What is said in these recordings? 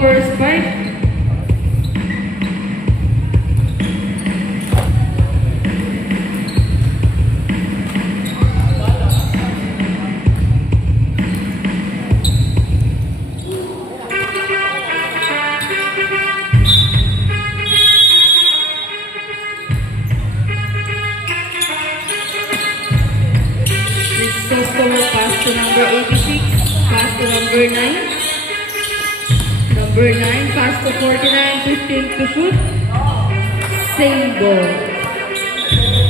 first fight. Customer pass to number 86, pass to number 9. Number 9, pass to 49, 15 to shoot. Same ball.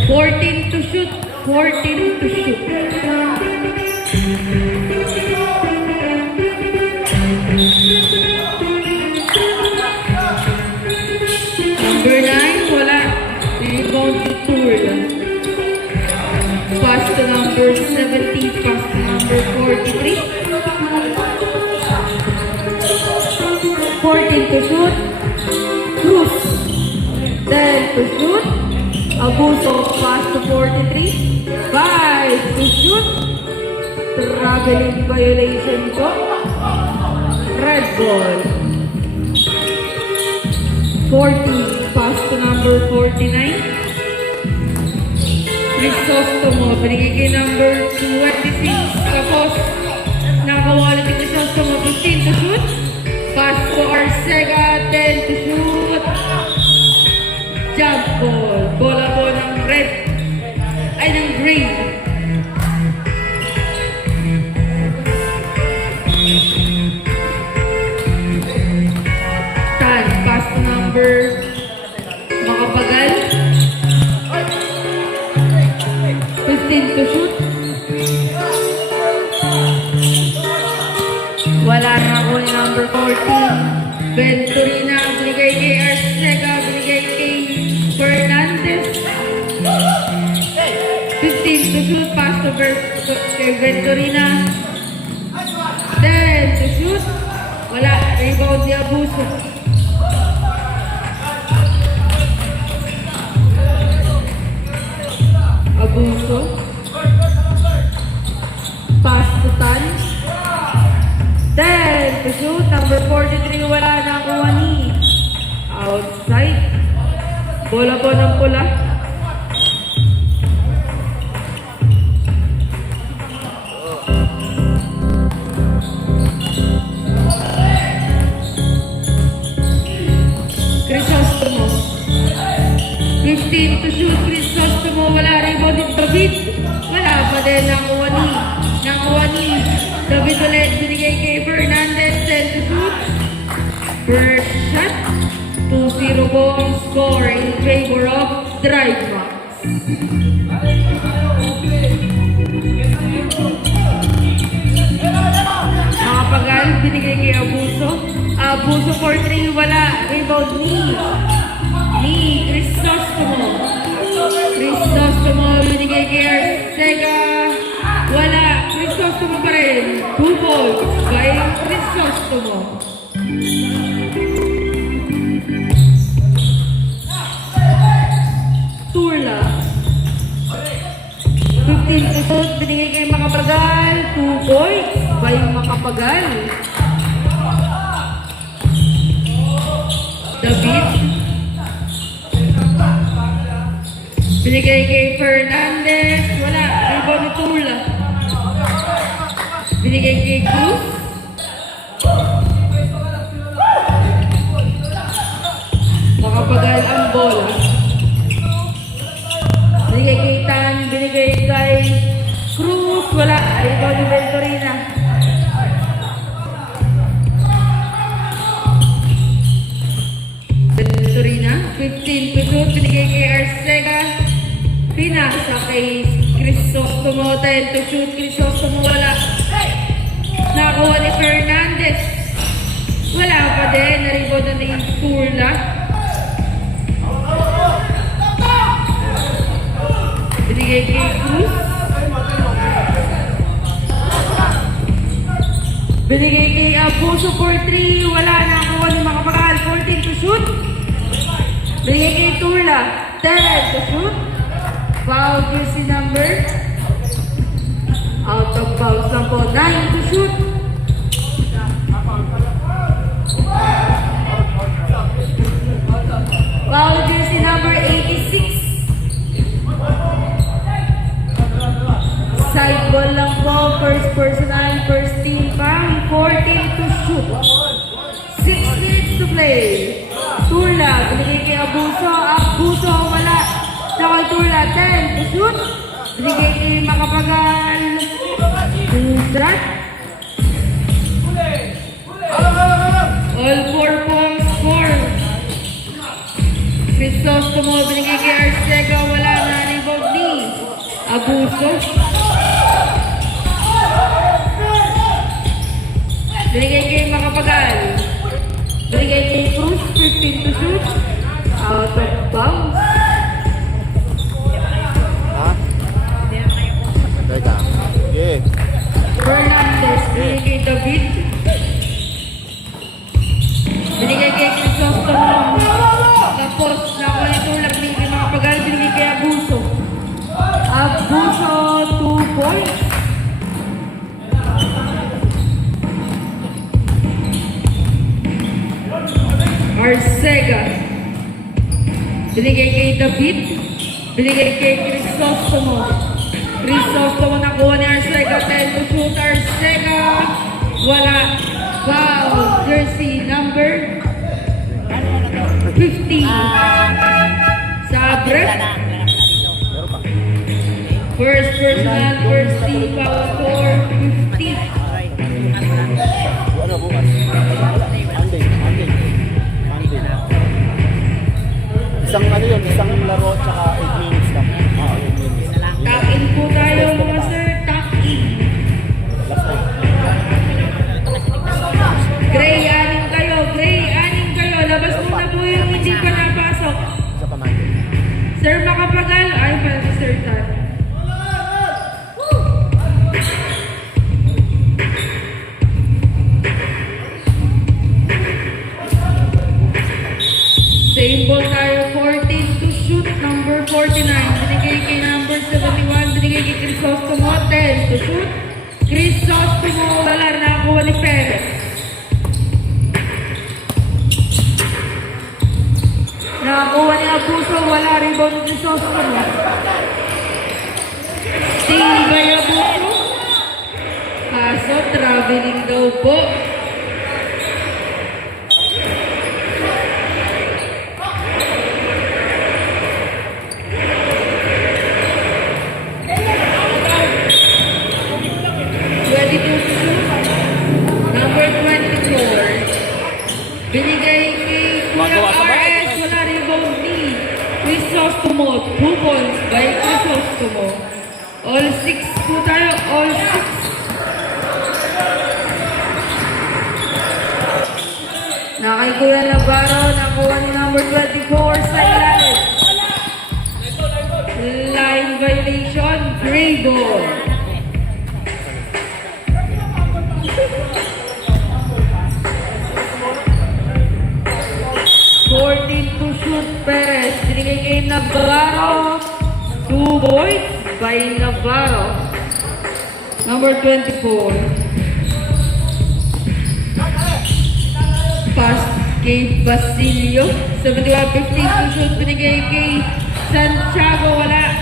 14 to shoot, 14 to shoot. Number 9, wala. Rebound to Tour. Pass to number 70, pass to number 43. 14 to shoot. Cruz. 10 to shoot. Abuso, pass to 43. 5 to shoot. Traveling violation ko. Red ball. 40, pass to number 49. Crisostomo, binigay kay number 26. Tapos, nakawala ni Crisostomo, 15 to shoot. Pass to Arcega, 10 to shoot. Jump ball. Bola po ng red. Ay, ng green. Tan, pass to number Makapagal. 15 to shoot. Wala na ako ni number 14. Venturina, binigay kay Arcega, binigay kay Fernandez. 15 to shoot, pass to kay Venturina. 10 to shoot. Wala, rebound di Abuso. Abuso. Pass to Tan. 10 to shoot. Number 43, wala na kuha ni. Outside. Bola po ng pula. Crisostomo. 15 to shoot. Crisostomo, wala rebound din David. Wala pa din nakuha ni David ulit, binigay kay Fernandez. 10 to shoot. First shot. 2-0 po ang score in favor of Drive Max. Makapagal, binigay kay Abuso. Abuso for 3, wala. Rebound ni Crisostomo. Crisostomo, binigay kay Arcega. Wala. Crisostomo pa rin. 2 balls by Crisostomo. Turla. 15 to shoot, binigay kay Makapagal. 2 points by Makapagal. David. Binigay kay Fernandez. Wala. Rebound ni Turla. Binigay kay Cruz. Makapagal ang bola. Binigay kay Tan. Binigay kay Cruz. Wala. Rebound ni Venturina. Venturina. 15 to shoot. Binigay kay Arcega. Pinasa kay Crisostomo. 10 to shoot. Crisostomo, wala. Nakuha ni Fernandez. Wala pa din. Naribod na yung Turla. Binigay kay Cruz. Binigay kay Abuso for 3. Wala na. Nakuha ni Makapagal. 14 to shoot. Binigay kay Turla. 10 to shoot. Foul jersey number. Out of bounds lang po. 9 to shoot. first personal, first team foul, 14 to shoot. 6 minutes to play. Tula, binigay kay Abuso. Abuso, wala. Nakal Tula, 10 to shoot. Binigay kay Makapagal. Strat. All 4 points score. Crisostomo, binigay kay Arcega. Wala na rebound ni Abuso. Binigay kay Makapagal. Binigay kay Cruz, 15 to shoot. Out of bounds. Ha? Teka. Okay. Fernandez, binigay kay David. Binigay kay Crisostomo. Tapos, nakuha yung tulak ni Makapagal. Binigay kay Abuso. Abuso, 2 points. Arcega. Binigay kay David. Binigay kay Crisostomo. Crisostomo nakuha ni Arcega. 10 to shoot. Arcega. Wala. Foul. Jersey number 50. Sa break. First personal, first team foul score 50. Ano bukas? Monday. Isang ano yun, isang laro tsaka 8 minutes lang. 8 minutes. Tap-in po tayo mga sir. Tap-in. Last time. Gray, anim kayo. Gray, anim kayo. Labas muna po yung hindi pa napasok. Isa pa Monday. Sir Makapagal. Ay, pala si Sir Tan. Same ball tayo. 14 to shoot. Number 49. Binigay kay number 71. Binigay kay Crisostomo. 10 to shoot. Crisostomo. Wala nakuha ni Perez. Nakakuha ni Abuso, wala rebound ni Crisostomo. Steal by Abuso. Kaso, traveling daw po. Number 24. Binigay kay Kuya RS. Wala rebound ni Crisostomo. 2 points by Crisostomo. All 6 po tayo. All 6. Nakay Kuya Navarro. Nakuha ni number 24 sa ilalim. Line violation. Gray ball. To shoot Perez. Binigay kay Navarro. 2 points by Navarro. Number 24. Pass kay Basilio. 71-15 to shoot. Binigay kay Santiago. Wala.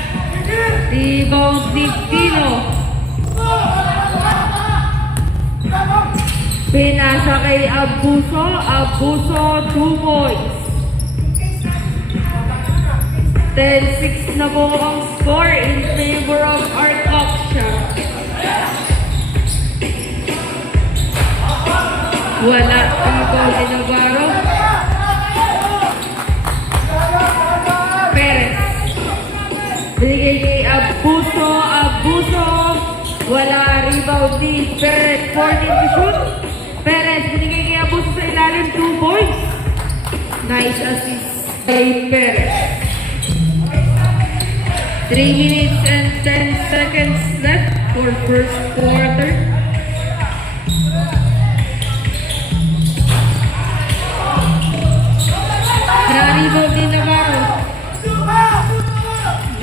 Rebound ni Pino. Pinasa kay Abuso. Abuso, 2 points. 10-6 na po ang score in favor of Arcoxa. Wala. Rebound ni Navarro. Perez. Binigay kay Abuso. Abuso. Wala. Rebound ni Perez. 14 to shoot. Perez. Binigay kay Abuso sa ilalim. 2 points. Nice assist kay Perez. 3 minutes and 10 seconds left for first quarter. Rebound din Navarro.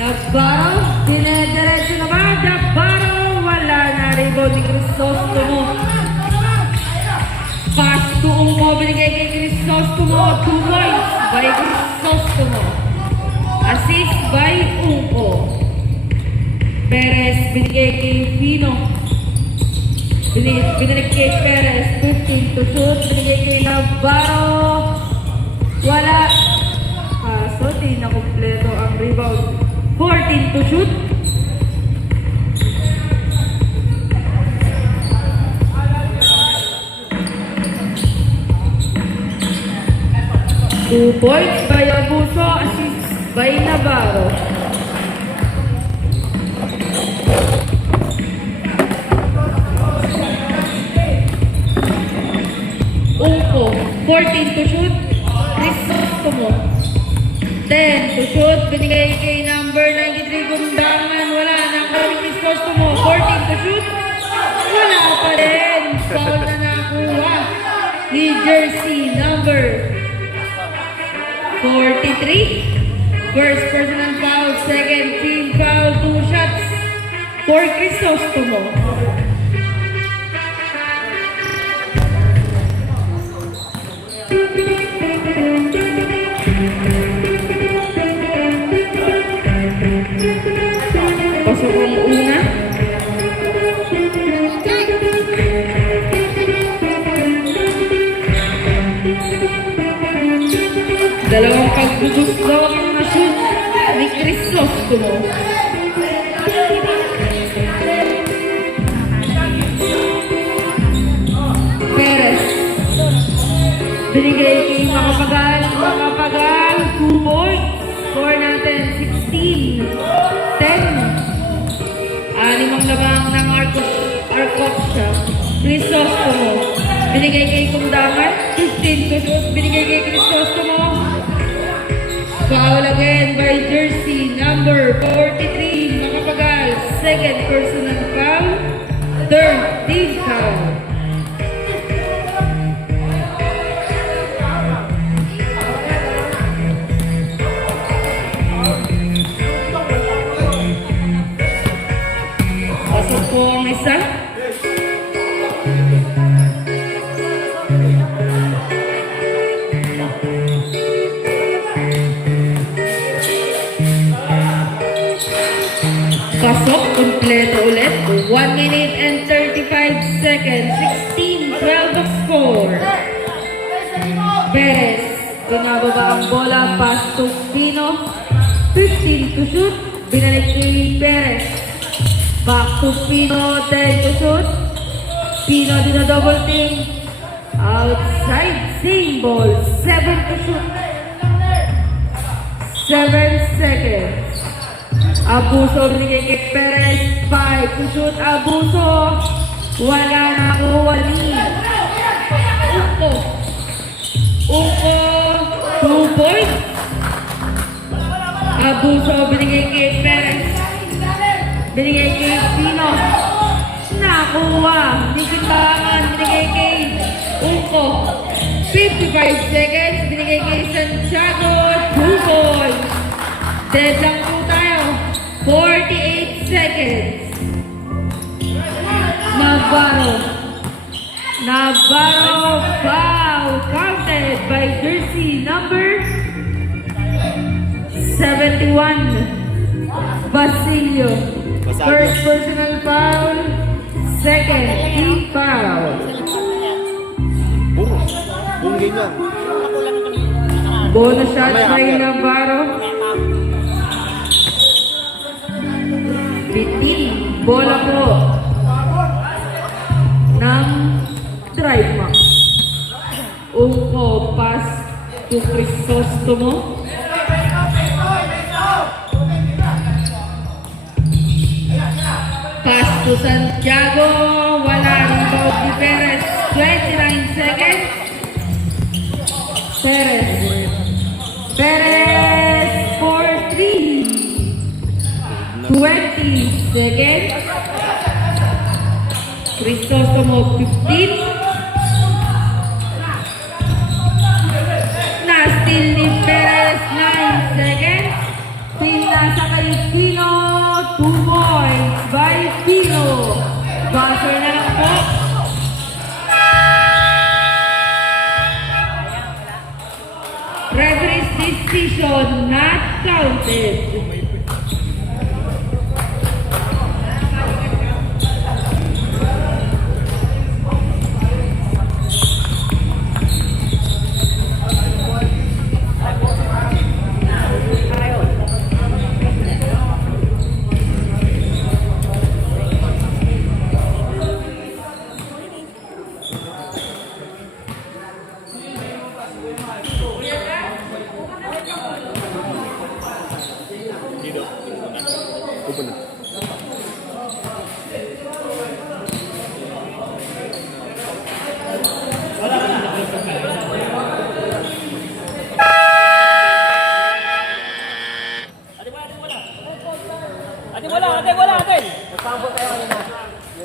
Navarro, dinediretso naman. Navarro, wala na rebound ni Crisostomo. Pass to Umpo, binigay kay Crisostomo. 2 points by Crisostomo. Assist by Umpo. Perez, binigay kay Pino. Binalik kay Perez, 15 to shoot. Binigay kay Navarro. Wala. Kaso, di na kompleto ang rebound. 14 to shoot. Two points by Abuso, assist by Navarro. Upo, 14 to shoot. Crisostomo. 10 to shoot. Binigay kay number 93 Gundangan. Wala na kami Crisostomo. 14 to shoot. Wala pa rin. Foul na nakuha ni jersey number 43. First personal foul, second team foul, 2 shots for Crisostomo. Pasok ang una. Dalawang pagbubus daw ang na-shoot ni Crisostomo. Perez. Binigay kay Makapagal. 2 points. Score natin 16-10. Limang labang ng Arcot siya. Crisostomo. Binigay kay Kundaman. 15 to shoot. Binigay kay Crisostomo. Foul again by jersey number 43, Makapagal. Second personal foul. Third team foul. Pasok po ang isa. Pasok, kompleto ulit. 1 minute and 35 seconds. 16-12 ang score. Perez, tumababa ang bola. Pass to Pino. 15 to shoot. Binalik kay Perez. Back to Pino. 10 to shoot. Pino double team. Outside. Same ball. 7 to shoot. 7 seconds. Abuso, binigay kay Perez, 5 to shoot. Abuso, wala na kuha ni Uko, 2 points. Abuso, binigay kay Perez, binigay kay Pino, nakuha ni Kintangan, binigay kay Uko, 55 seconds, binigay kay Santiago, 2 points. Dead lang po tayo. 48 seconds. Navarro foul counted by jersey number 71. Basilio. First personal foul. Second team foul. Buong game yan. Bonus shot by Navarro. Bitin, bola po ng drive mark. Uko, pass to Crisostomo. Pass to Santiago. Wala rebound ni Perez. 29 seconds. Perez for 3. 20 seconds. Crisostomo 15. Na-steal ni Perez 9 seconds. Pinasa kay Pino. 2 points by Pino. Buzzer na lang po. Referee's decision not counted.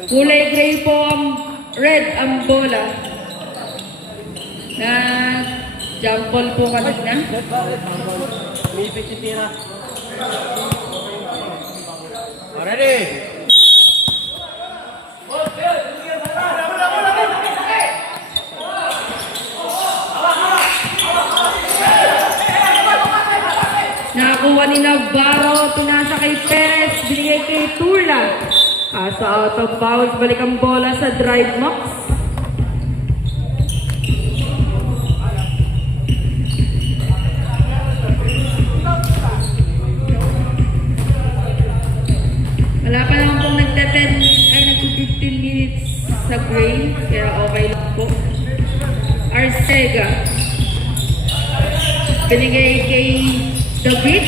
Kulay gray po ang red ang bola. Na jump ball po kanina. Umipit si Tira. Ready? Nakakuha ni Navarro, pinasa kay Perez, binigay kay Tula. Kaso out of bounds, balik ang bola sa drive box. Wala pa naman pong nagta-10 minutes, ay nag-15 minutes sa gray, kaya okay lang po. Arcega. Binigay kay David.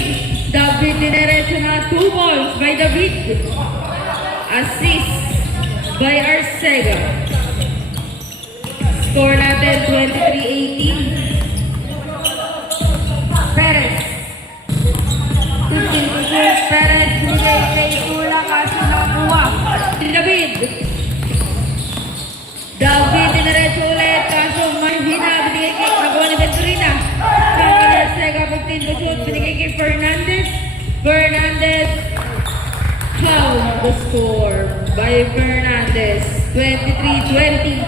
David dinerecho na 2 balls by David. Assist by Arcega. Score natin 23-18. Perez. 15 to shoot. Perez binigay kay Tula kaso nakuha. David. David dinerecho ulit kaso mahina. Binigay kay Agawa ni Venturina. Arcega 15 to shoot. Binigay kay Fernandez. Fernandez found the score by Fernandez. 23-20.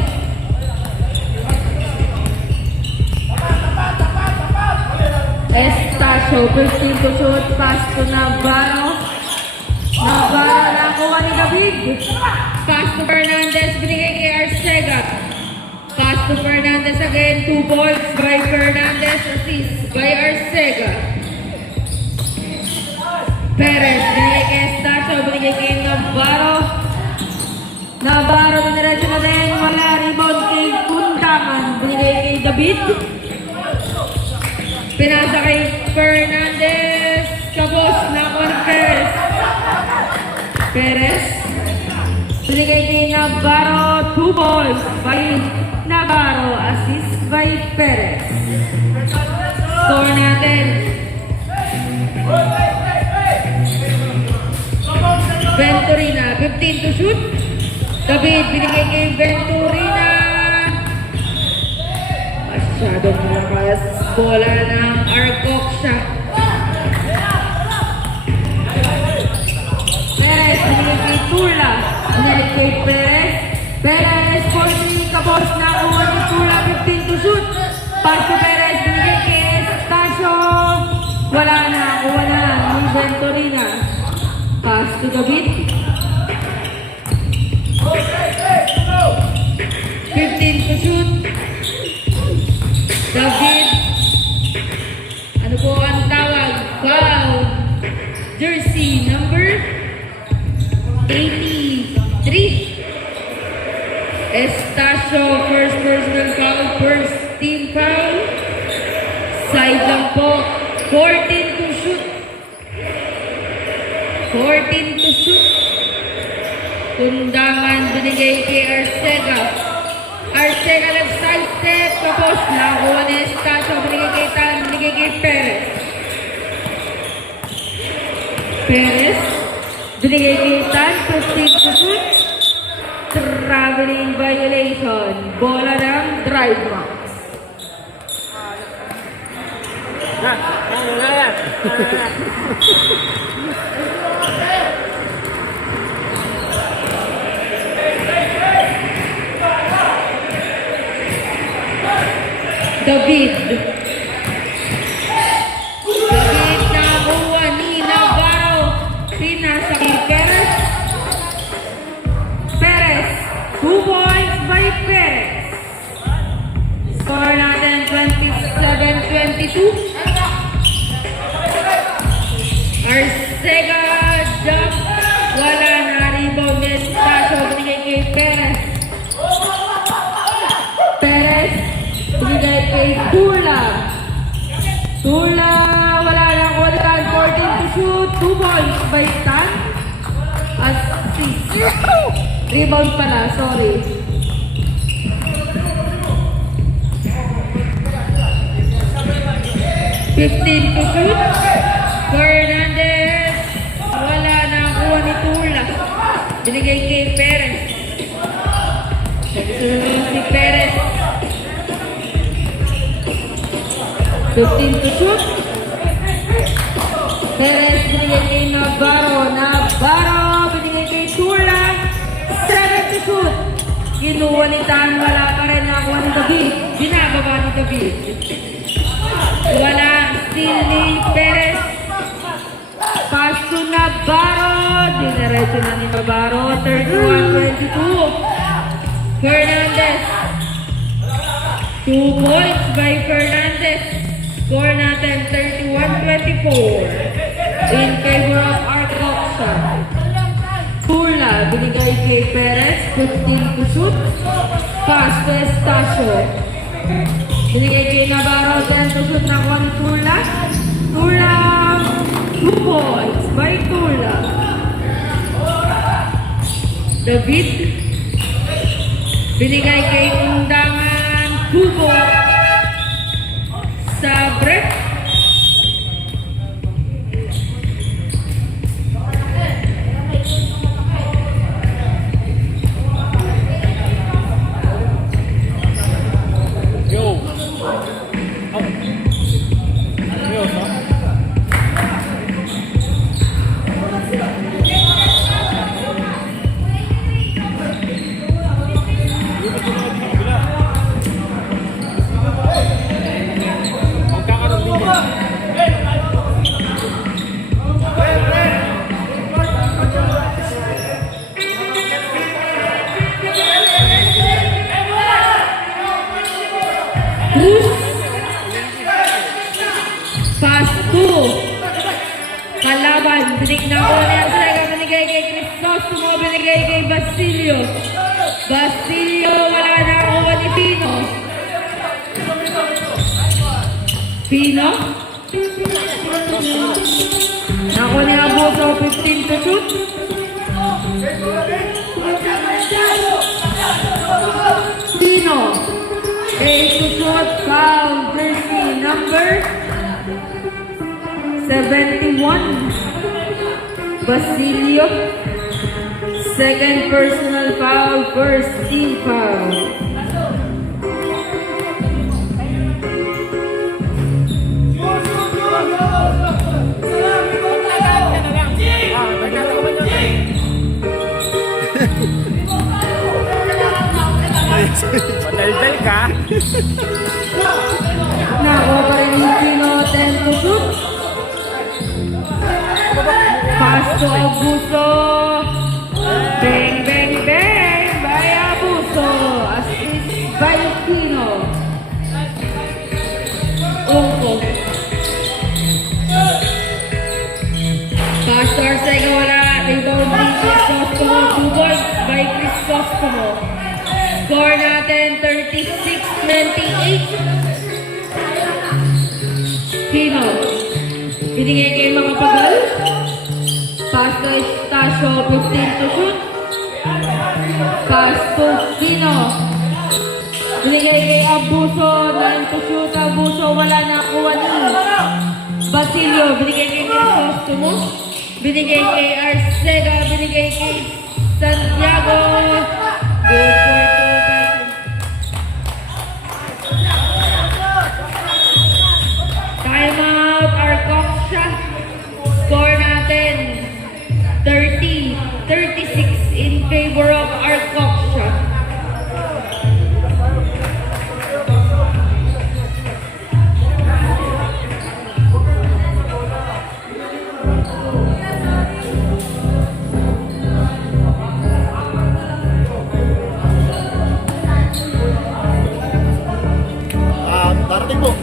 Estacio 15 to shoot. Pass to Navarro. Navarro nakuha ni David. Pass to Fernandez. Binigay kay Arcega. Pass to Fernandez again. 2 balls by Fernandez. Assist by Arcega. Perez. Binigay kay Estacio. Binigay kay Navarro. Navarro diniretso na din. Wala rebound kay Kundaman. Binigay kay David. Pinasa kay Fernandez. Kapos nakuha ni Perez. Perez. Binigay kay Navarro. 2 balls by Navarro. Assist by Perez. Score natin. Venturina. 15 to shoot. David. Binigay kay Venturina. Masyadong malakas. Bola ng Arcoxa. Perez. Binigay kay Tula. Binigay kay Perez. Perez. 40 kapos. Nakuha ni Tula. 15 to shoot. Pass to Perez. Binigay kay Estacio. Wala na. Kuha na ni Venturina. Pass to David. 15 to shoot. David. Ano po ang tawag? Foul. Jersey number 83. Estacio, first personal foul, first team foul. Side lang po. 14 to shoot. 14 to shoot. Kundangan binigay kay Arcega. Arcega nag-side step. Tapos nakuha ni Estacio. Binigay kay Tan. Binigay kay Perez. Perez. Binigay kay Tan. 15 to shoot. Traveling violation. Bola ng drive box. David. David nakuha ni Navarro. Pinasa kay Perez. Perez. 2 points by Perez. Score natin 27-22. Arcega jump. Wala na rebound ni Estacio. Binigay kay Perez. Perez. Binigay kay Tula. Tula. Wala na kuha. 14 to shoot. 2 points by Tan. Assist. Rebound pala. Sorry. Fifteen to shoot. Fernandez. Wala na kuha ni Tula. binigay kay Perez. Nagsunod si Perez. 15 to shoot. Perez binigay kay Navarro. Navarro binigay kay Tula. 7 to shoot. Kinuha ni Tan, wala pa rin nakuha ni David. Binababa ni David. Wala, still ni Perez. Pass to Navarro. Dinaretso na ni Navarro. 31-22. Fernandez. 2 points by Fernandez. Score natin 31-24. In favor of Arcoxa. Tula, binigay kay Perez. 15 to shoot. Pass to Estacio. Binigay kay Navarro. 10 to shoot. Nakuha ni Tula. Tula. 2 points by Tula. David. Binigay kay Undangan. 2 points. Sa break. Yo. Oh. Yo, no? Magkakaroon din yan. Pass 2. Kalaban. Binignawa ni Arcega. Binigay kay Crisostomo. Binigay kay Basilio. Basilio. Wala na kuha ni Pino. Pino. Nakuha ni Abuso. 15 to shoot. Pino. 8 to shoot. Foul. Jersey number 71. Basilio. Second personal foul. First team foul. Madaldal ka? Nakuha pa rin yung Pino. 10 to shoot. Pass to Abuso. Bang, bang, bang by Abuso. Assist by Pino. Ungko. Pass to Arcega. Wala. Rebound ni Crisostomo. 2 points by Crisostomo. Score natin 36-28. Pino. Binigay kay mga pagal. Pass to Estacio, 15 to shoot. Pass to Pino. Binigay kay Abuso, 9 to shoot. Abuso, wala na kuha ni Basilio. Binigay kay Crisostomo. Binigay kay Arcega. Binigay kay Santiago. Good for 2. Time out, Arcoxa. Score natin 30-36 in favor of Arcoxa. Darating po.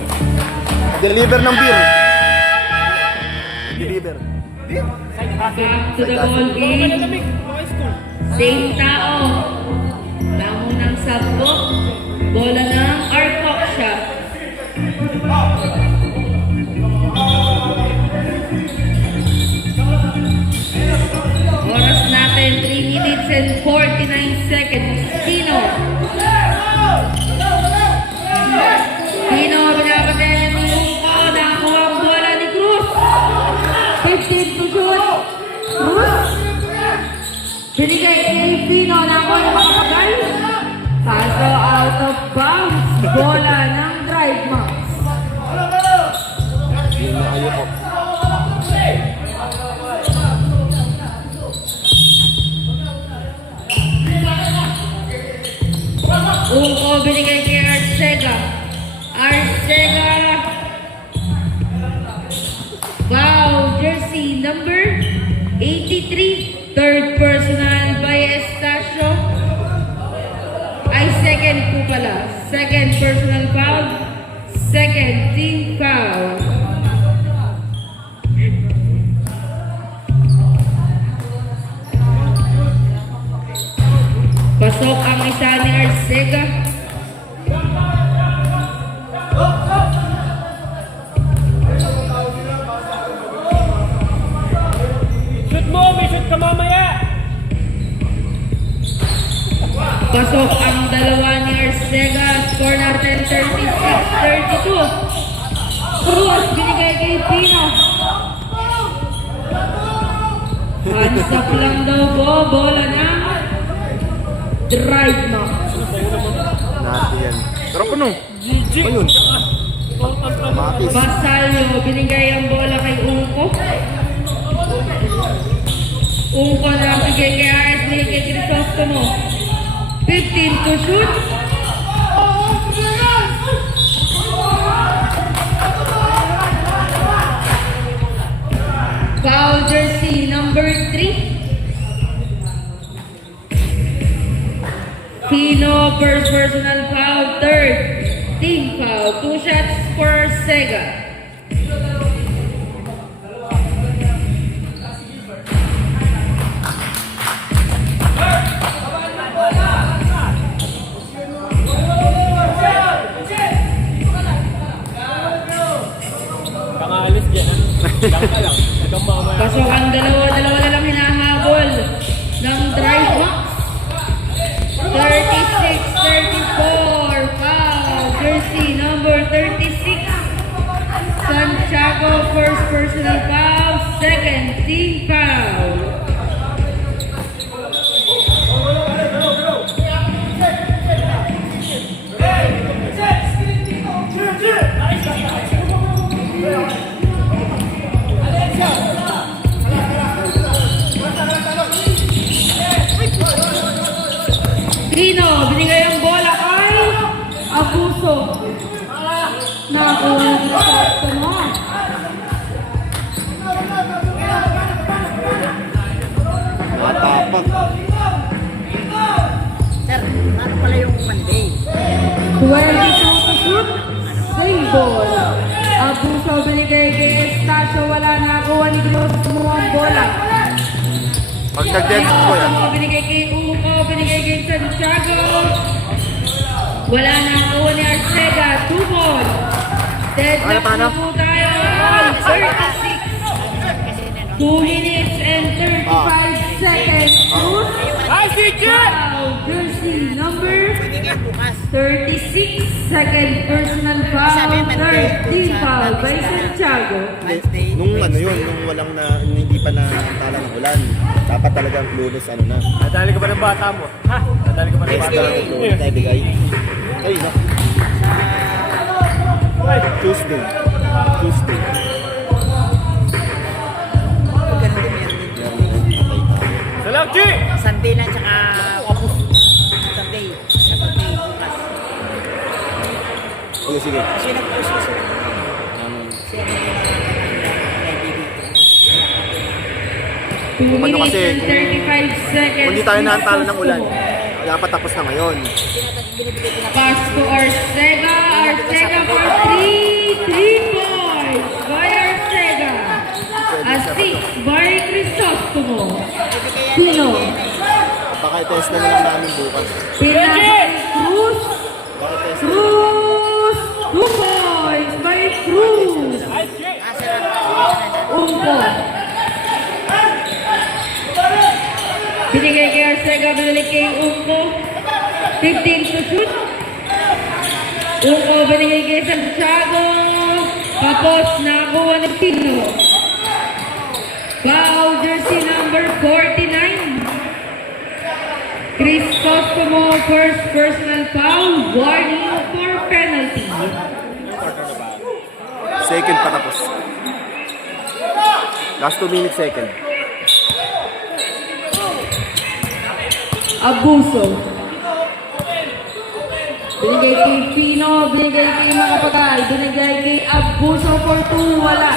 Deliver ng beer. Deliver. Back to the ball game. Same tao. Lango ng sabok. Bola ng Arcoxa. Oras natin 3 minutes and 49 seconds. Pino. Pino, binabagayan ni Ungko. Nakakuha ang bola ni Cruz. 15 to shoot. Cruz. binigay kay Pino na ako na makakagay. Kaso out of bounds. Bola ng Drive Max. Yun na ayoko. Ungko binigay kay Arcega. Arcega. Wow, jersey number 83. Third personal by Estacio. Ay, second po pala. Second personal foul. Second team foul. Pasok ang isa ni Arcega. Shoot mo! May shoot ka mamaya! Pasok ang dalawa ni Arcega. Score natin 36-32. Cruz, binigay kay Pino. Hands up lang daw po. Bola na. Drive na. Natin yan. Pero puno. Ayun. Matis. Basalyo, binigay ang bola kay Ungko. Ungko na bigay kay AS, bigay kay Crisostomo. 15 to shoot. Foul jersey number 3. Pino, first personal foul, third team foul. 2 shots for Sega. Pangalis dyan, ha? Lang ka lang. Hanggang mamaya. Pasok ang dalawa na lang hinahabol ng Drive Max. 36-34, foul, jersey number 36. Santiago, first personal foul, second team foul. Pino, binigay ang bola kay Abuso. Nakakuha ng sakto mo. Matapang. Sir, ano pala yung Monday? 22 to shoot. Same ball. Abuso, binigay kay Estacio. Wala nakakuha ni Cruz mo ang bola. Pag nag-dead ko yan. Binigay kay Uko, binigay kay Santiago. Wala na ako ni Arcega. 2 ball. Dead Ano, na paano? po tayo. 36. 2 minutes and 35 seconds. Cruz. Ay, CJ! Wow, jersey number Bigyan bukas. 36. Second personal foul. Third team foul by Santiago. Wednesday. Nung ano yun, nung walang na, hindi pa na tala ng ulan. Dapat talagang lunes ano na. Nadali ka ba ng bata mo? Ha? Nadali ka ba ng Basta bata lang mo? lunes na ibigay. Ay, no. Tuesday. Tuesday. Ganun din meron din. Salam, G! Sunday lang tsaka Sunday. Saturday bukas. Sige, sige. Kasi nag-push kasi. Siya na dito. 2 Ano minutes kasi, and 35 seconds. Kung hindi tayo naantala ng ulan, dapat tapos na ngayon. Binibigay ko na Pass to Arcega. Arcega for 3. 3 points by Arcega. Assist by Crisostomo. Pino. Baka i-test na lang namin bukas. Pinasa Cruz. Baka i-test na. Cruz. 2 points by Cruz. Ay, G! Umpo. Binigay kay Arcega, binalik kay Umpo. 15 to shoot. Umpo, binigay kay Santiago. Tapos nakuha ng Pino. Foul jersey number 49. Crisostomo, first personal foul, warning for penalty. Second patapos. Last 2 minutes second. Abuso. Binigay kay Pino, binigay kay Makapagay, binigay kay Abuso for 2, wala.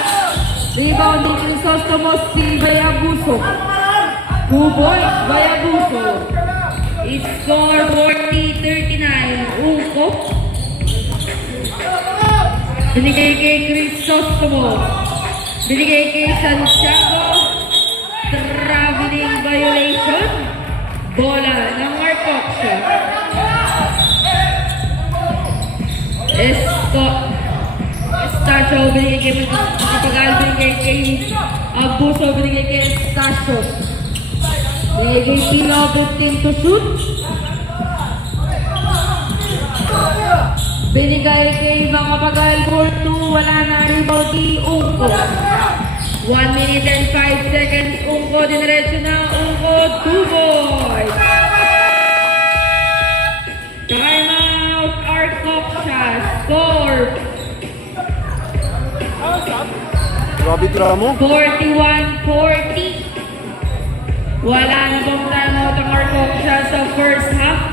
Rebound ni Crisostomo, si by Abuso. 2 points by Abuso. Score 40-39, Uko. Binigay kay Crisostomo, binigay kay Santiago, traveling violation, bola ng Marcoxa. Estacio, binigay kay Makapagal, binigay kay Abuso, binigay kay Estacio. Binigay kay Pino, 15 to shoot. Binigay kay Makapagal for 2, wala na rebound ni Ungko. 1 minute and 5 seconds, Ungko, diniretso na Ungko, 2 boys. Time out, Arcoxa, score Grabe drama. 41-40. Wala na bang time out ang Arcoxa sa first half?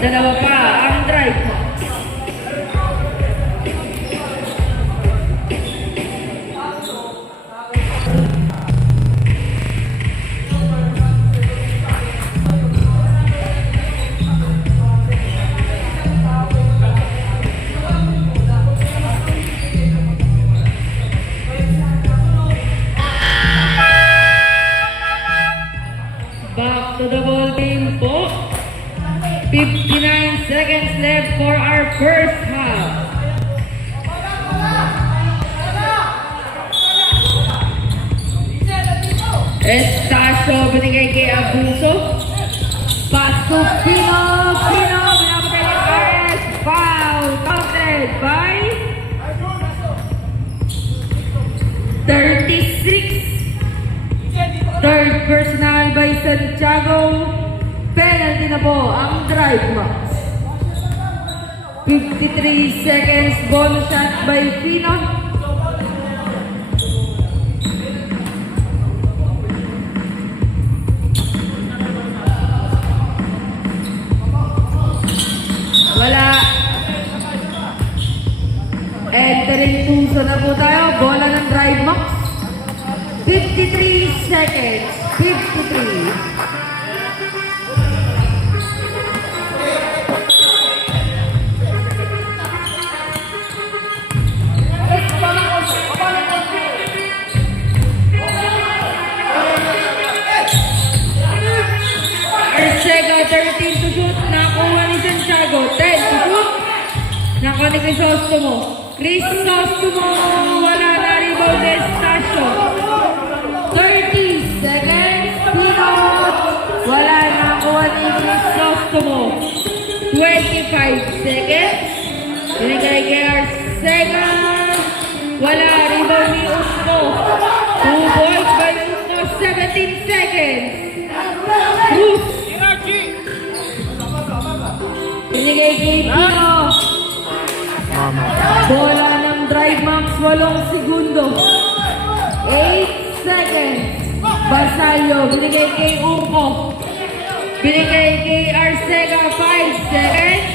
Dalawa pa ang drive mo. Back to the ball game po. 59 seconds left for our first half. Estacio, binigay kay Abuso. Pass to Pino. Pino, binabagay ng RS. Foul, counted by 36. Third personal by Santiago. Penalty na po ang drive max. 53 seconds bonus shot by Pino. Wala. Entering puso na po tayo. Bola ng drive max. 53 seconds. 53. Arcega, 13 to shoot. Nakuha ni Santiago. 10 to shoot. Nakuha ni Crisostomo. Crisostomo, wala na rebound ni Estacio. 30 seconds. Pino, wala na nakuha ni Crisostomo. 25 seconds. Binigay kay Arcega. Wala, rebound ni Usko. 2 points by Usko. 17 seconds. Cruz. Binigay kay Pino. Bola ng drive max, 8 segundo. 8 seconds. Basalio, binigay kay Uko. Binigay kay Arcega, 5 seconds.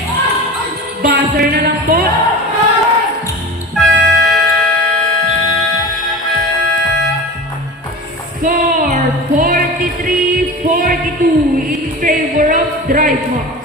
Buzzer na lang po. Score 43-42 in favor of drive max.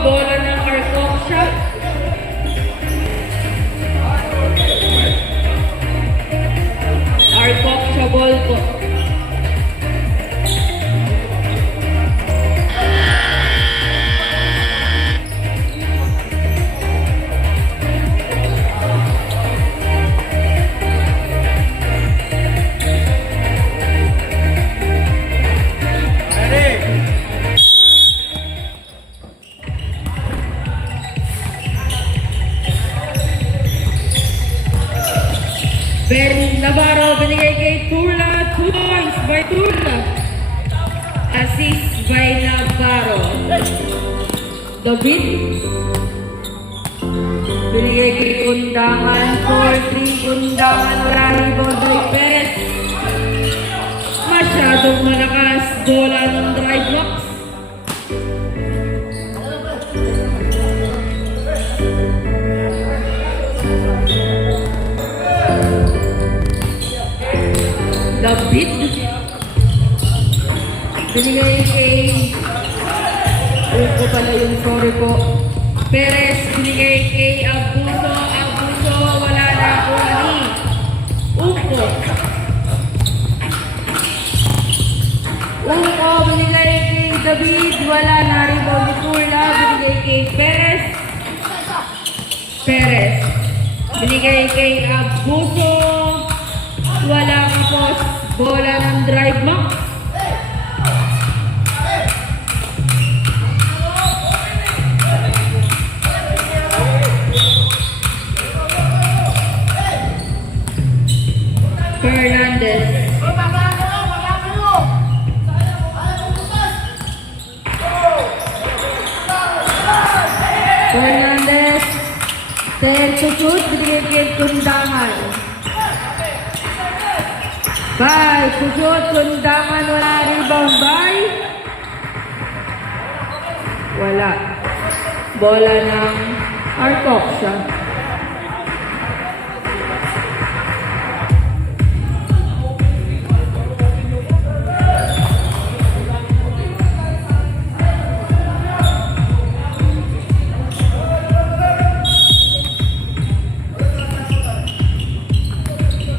bola ng Arcoxa. Arcoxa ball po. Ben Navarro binigay kay Turla, 2 points by Turla. Assist by Navarro. David binigay kay Kundangan, 4-3 Kundangan, wala rebound by Perez. Masyadong malakas, bola ng drive box. David binigay kay Uko pala yung sorry po. Perez binigay kay Abuso. Abuso wala na po ni Uko. Uko binigay kay David, wala na rebound ni Turla. Binigay kay Perez. Perez binigay kay Abuso, wala ka po, bola ng drive mo. Fernandez. Fernandez. 10 to shoot, binigay kay Kundangan. 5 to shoot, Kundangan, wala rebound by. Wala. Bola ng Arcoxa.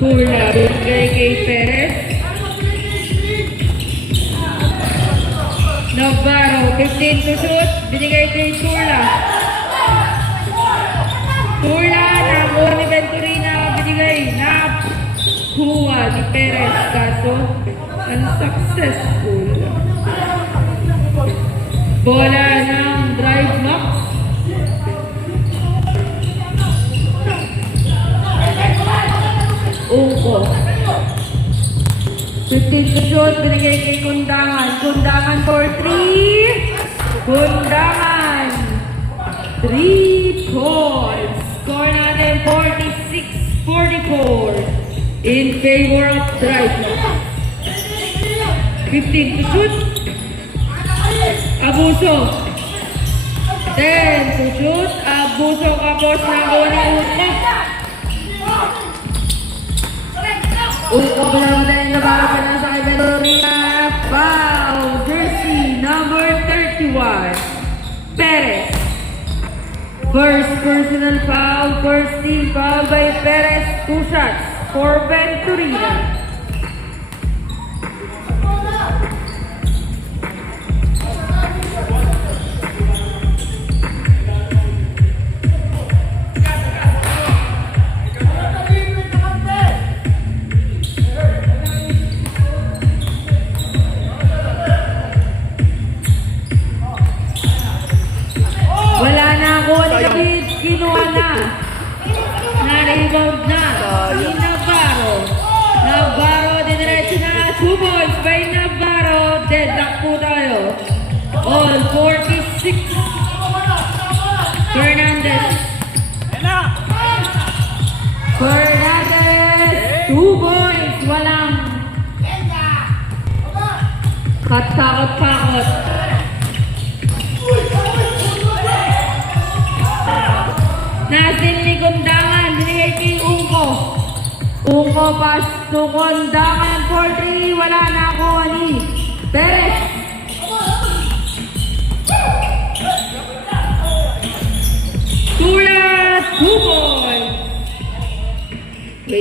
Turla, binigay kay Perez. Navarro, 15 to shoot, binigay kay Turla. Turla, nakuha ni Venturina, binigay na kuha ni Perez, kaso unsuccessful. Bola ng drive box. Uko. 15 to shoot, binigay kay Kundangan. Kundangan for 3. Kundangan. 3 points. Score natin 46-44 in favor of Triton. 15 to shoot. Abuso. 10 to shoot. Abuso kapos na gawa ng Uko. Uko bilang tayo na bala pa na sa kay Venturina. Foul. Jersey number 31. Perez. First personal foul. First team foul by Perez. 2 shots for Venturina. David, kinuha na. Na-rebound na. Ni Navarro. Navarro, diniretso na. 2 points by Navarro. Deadlock po tayo. All 46. Fernandez. Fernandez. 2 points. Walang katakot-pakot. Nasin ni Kundangan, binigay kay Uko. Uko pass to Kundangan for 3. Wala na ako ni Perez.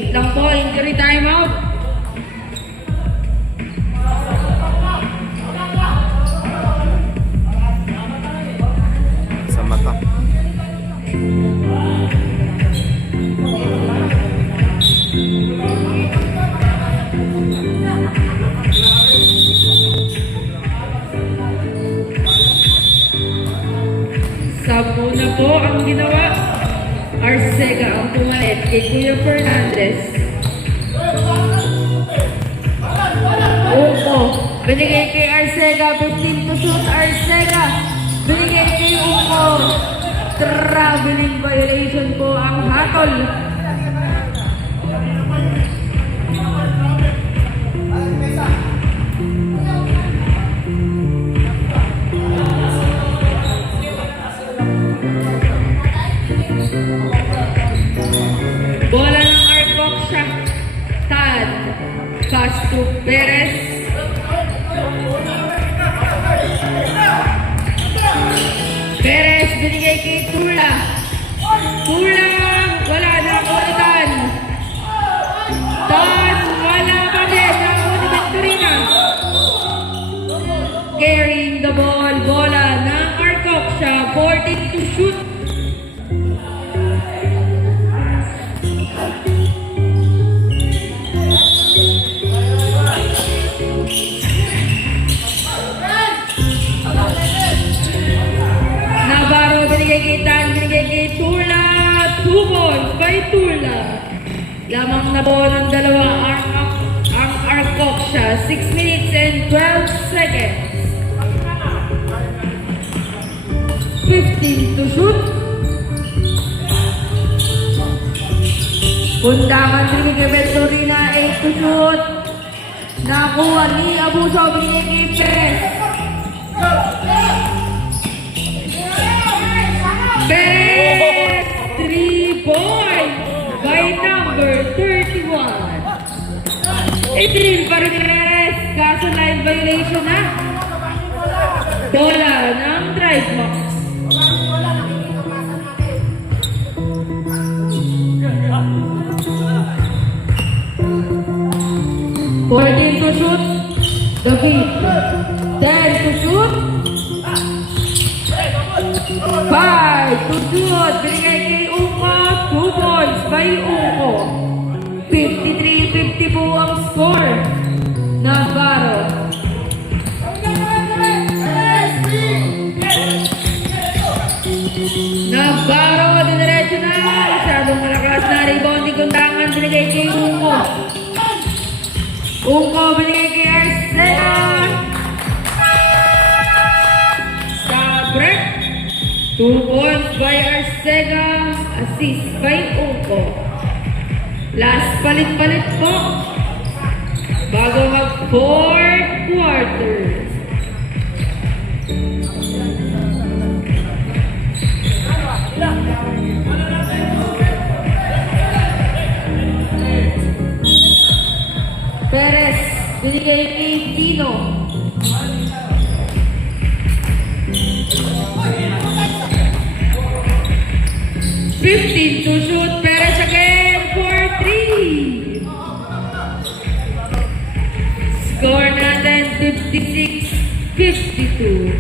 Wait lang po, injury timeout. Sa mata. Sampo na po ang ginawa. Arcega ang pumalit kay Kuya Fernandez. Uko, binigay kay Arcega, 15 to shoot, Arcega. Binigay kay Uko. Traveling violation po ang hatol. Bola ng Arcoc siya. Tad. Pass to Perez. Perez binigay kay Tula. Tula. Wala na ulitan. Tad. Wala pa din. Nakulitan Turina. Carrying the ball. Bola ng Arcoc siya. 14 to shoot. Navarro binigay kay Tan, binigay kay Tula. 2 points by Tula. Lamang na po ng dalawa ang Arcoc siya. 6 minutes and 12 seconds. 15 to shoot. Kundangan binigay kay Venturina. 8 to shoot. Nakuha ni Abuso, binigay kay Perez. Perez, 3 points by number 31. Itril pa rin Perez, kaso line violation na. Bola ng drive box. Fourteen to shoot, the beat. 10 to shoot. 5 to shoot, binigay kay Uko, 2 points by Uko. 53-50 po ang score. Navarro. Navarro, diniretso na. Masyadong malakas na rebounding kundangan, binigay kay Uko. Uko, binigay kay Arcega. Sa break. 2 points by Arcega, assist by Uko. Last palit-palit po bago mag-4th quarter. Perez, binigay kay Tino. Fifteen to shoot, Perez again for 3. Score natin 56-52.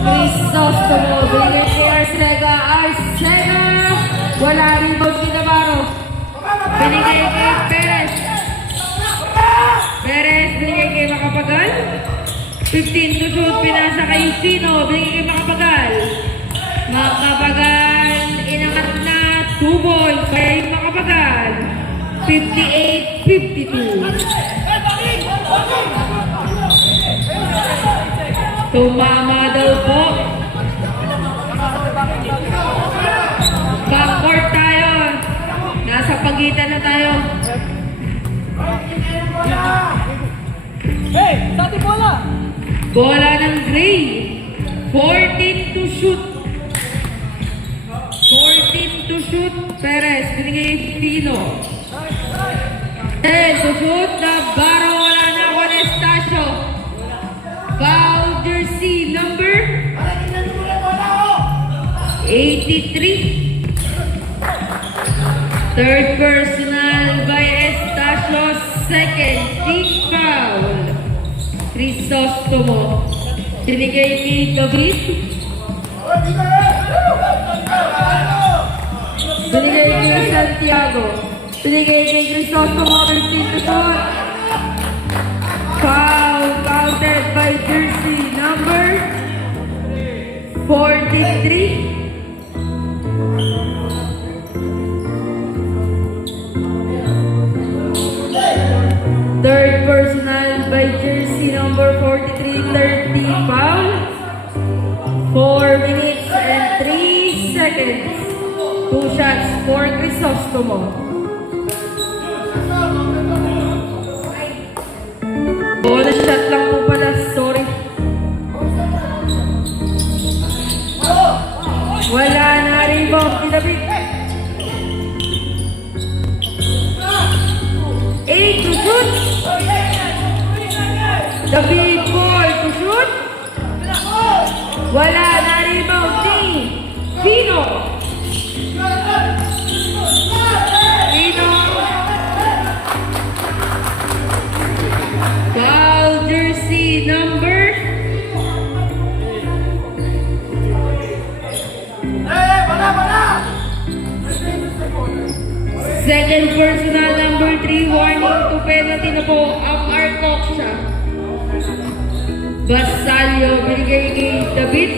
Crisostomo, binigay kay Arcega. Arcega, wala rebound si Navarro. Binigay kay Perez. Perez, binigay kay Macapagal. 15 to shoot, pinasa kay Tino. Binigay kay Macapagal. Macapagal, inangat na 2 points kay Macapagal. 58-52. Tumama daw po. Backcourt tayo. Nasa pagitan na tayo. Hey, sa ating bola! Bola ng Gray. 14 to shoot. 14 to shoot. Perez, binigay kay Tino. 10 to shoot. Navarro, wala na ako na Estacio. Foul jersey number 83. Third personal by Estacio. Second, team foul. Crisostomo. Binigay ni David. Binigay ni Santiago. Binigay ni Crisostomo. 15 to shoot. Foul counted by jersey number 43. Third personal by jersey number 43, 30 foul. 4 minutes and 3 seconds. 2 shots for Crisostomo. Bonus shot lang po pala, sorry. Wala na rebound, pinabit. 8 to shoot. The big boy to shoot. Wala na rebound ni Pino. Pino. Foul jersey number second personal number 3, warning to penalty na po ang Arcoxa. Basalio, binigay kay David.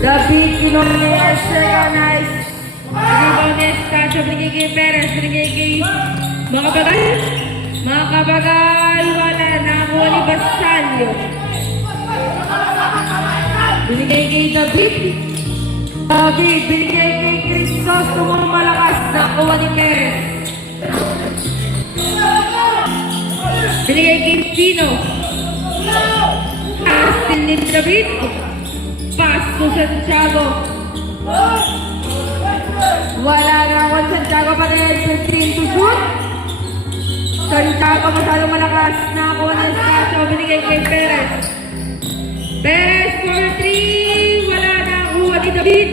David, kinuha siya, nice. Rebound ni Estacio, binigay kay Perez, binigay kay mga bagay. Mga kabagay, wala, nakakuha ni Basalio. Binigay kay David. David, binigay kay Crisostomo malakas. Nakuha ni Perez. Binigay kay Pino. Astin ni David. Pass to Santiago. Wala na ako Santiago pa rin. 15 to shoot. Santiago masyadong malakas. Nakuha ni Estacio. Binigay kay Perez. Perez for 3. Wala na ang kuha ni David.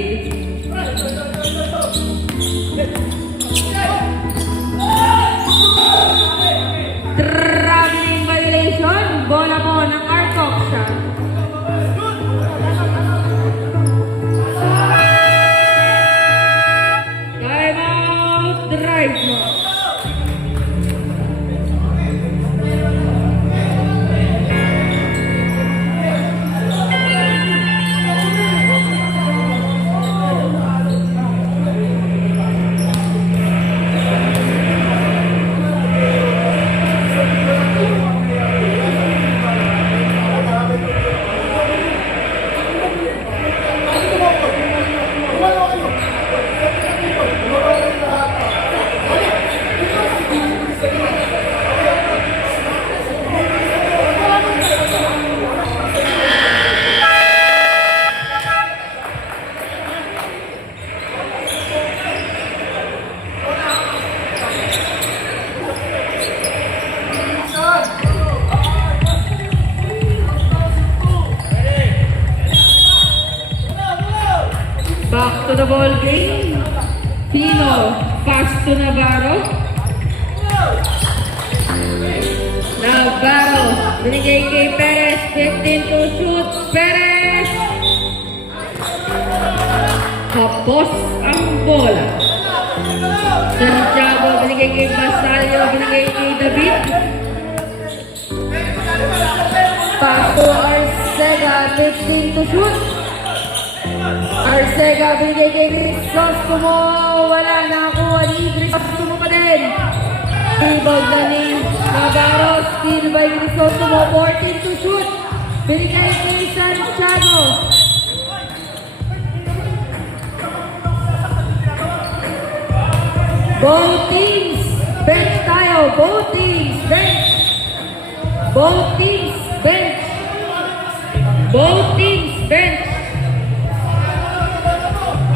Traveling violation. Bola mo ng Arcoxa. Time out. Drive mo. Back to the ball game. Pino, pass to Navarro. Navarro, binigay kay Perez. 15 to shoot. Perez! Kapos ang bola. Santiago, binigay kay Basalio. Binigay kay David. Pass to Arcega. 15 to shoot. Arcega, binigay kay Crisostomo. Wala na nakuha ni Crisostomo pa din. Rebound na ni Navarro. Steal by Crisostomo. 14 to shoot. Binigay kay Santiago. Both teams, bench tayo. Both teams, bench. Both teams, bench. Both teams, bench.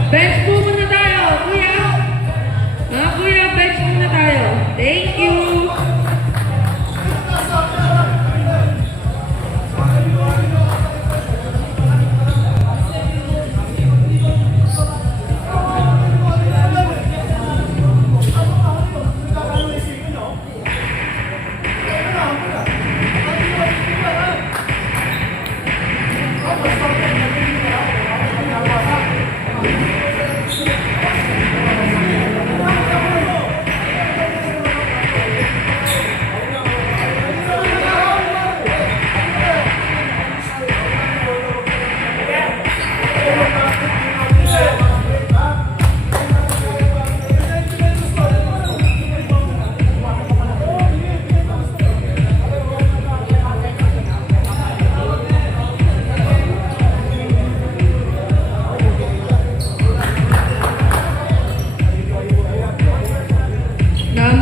Bench po muna tayo, kuya. Kuya, bench muna tayo. Thank you.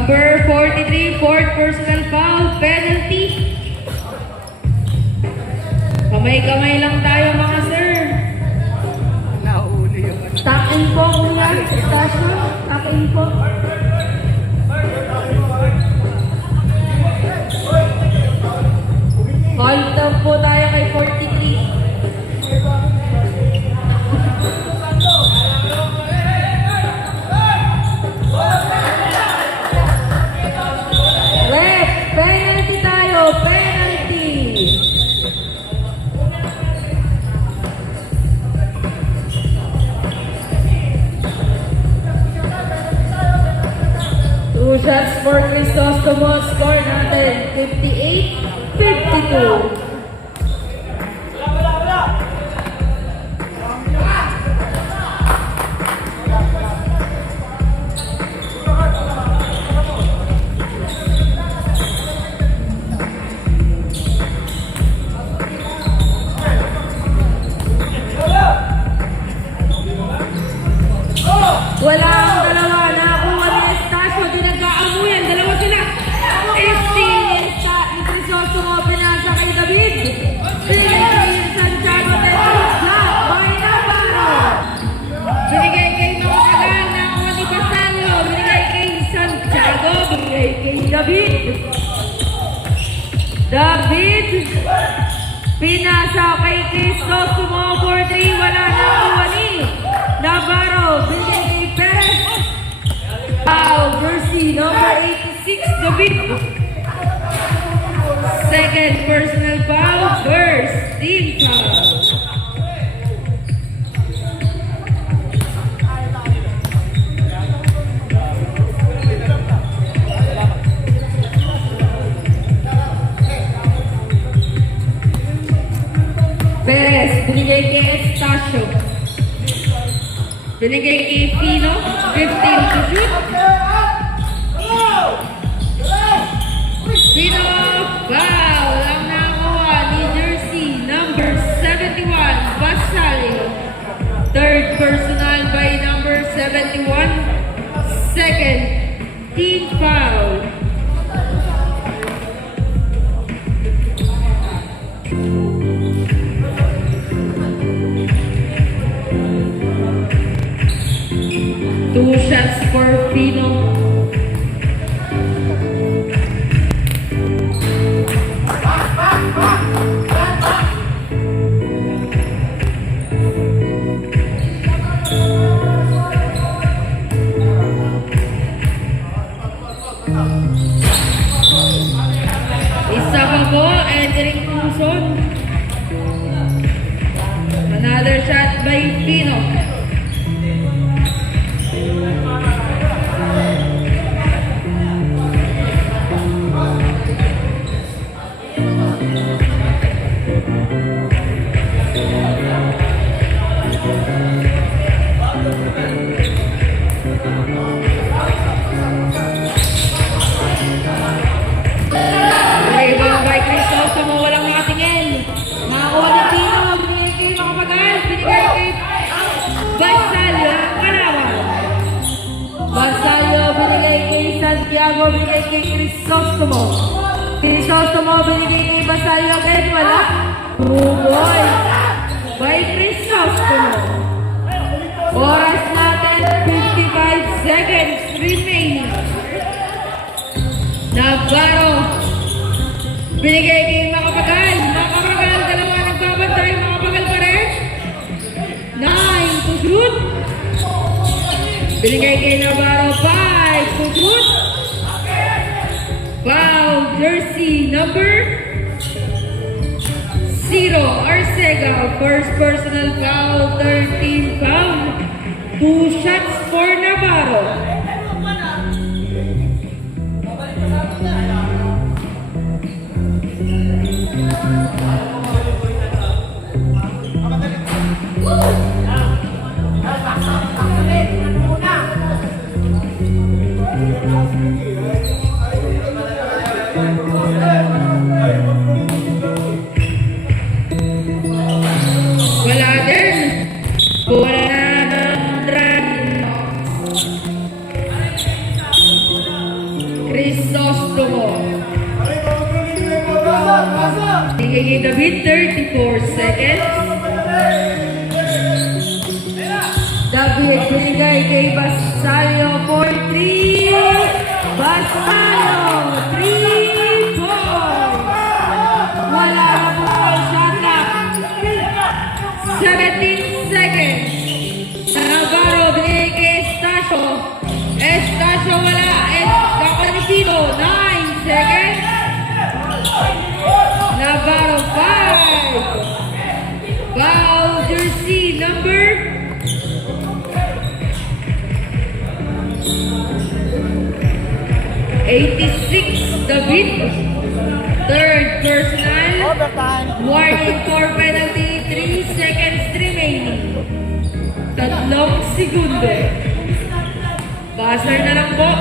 Number 43, fourth personal foul, penalty. Kamay-kamay lang tayo mga sir. Nahuli yun. Takin po, kuya. Stasyo, takin po. Call down po tayo kay 43. Ref, penalty tayo, penalty. Two shots for Crisostomo, score natin 58-52. Wala ang dalawa. Nakakuha ni Estasio. Dinag-aamuyan. Dalawa sila. ST ni Crisostomo. Pinasa kay David. Binigay kay Santiago Tetra. By Navarro. Binigay kay Makagal. Nakakuha ni Basalio. Binigay kay Santiago. Binigay kay David. David. Pinasa kay Crisostomo. 4-3. Wala nakakuha ni Navarro. Binigay kay Perez. Foul, jersey number 86, David. Second personal foul, first team foul. Perez, binigay kay Estasio. Binigay kay Pino, 15 to shoot. Pino, foul. Ang nakakuha ni jersey number 71, Basalio. Third personal by number 71. Second team foul. Two shots for Pino. Isa pa po, entering Tucson. Another shot by Pino. Rebound by Crisostomo, walang nakatingin. Nakakuha ni Pino, binigay kay Makapagal, binigay kay Basalio, Kalawan. Basalio, binigay kay Santiago, binigay kay Crisostomo. Crisostomo, binigay kay Basalio, again, wala. Hugoy by Crisostomo. Oras natin, 55 seconds remaining. Navarro. Binigay kay Makapagal. Makapagal, dalawa nagbabantay. Makapagal pa rin. 9 to shoot. Binigay kay Navarro. 5 to shoot. Foul, jersey number 0. Arcega, first personal foul, 13 foul. 2 shots for Navarro. Wala din. Wala ng run. gusto mo. Binigay kay David, 34 seconds. David, binigay kay Basayo for 3. Basayo, 3 points. Wala na po ang shot clock. 17 seconds. Navarro, binigay kay Estacio. Estacio, wala. Kapanisino, 9 seconds. Navarro, 5. Foul jersey number 86, David. Third personal. Overtime. Warning for penalty, 3 seconds remaining. 3 segundo. Buzzer na lang po.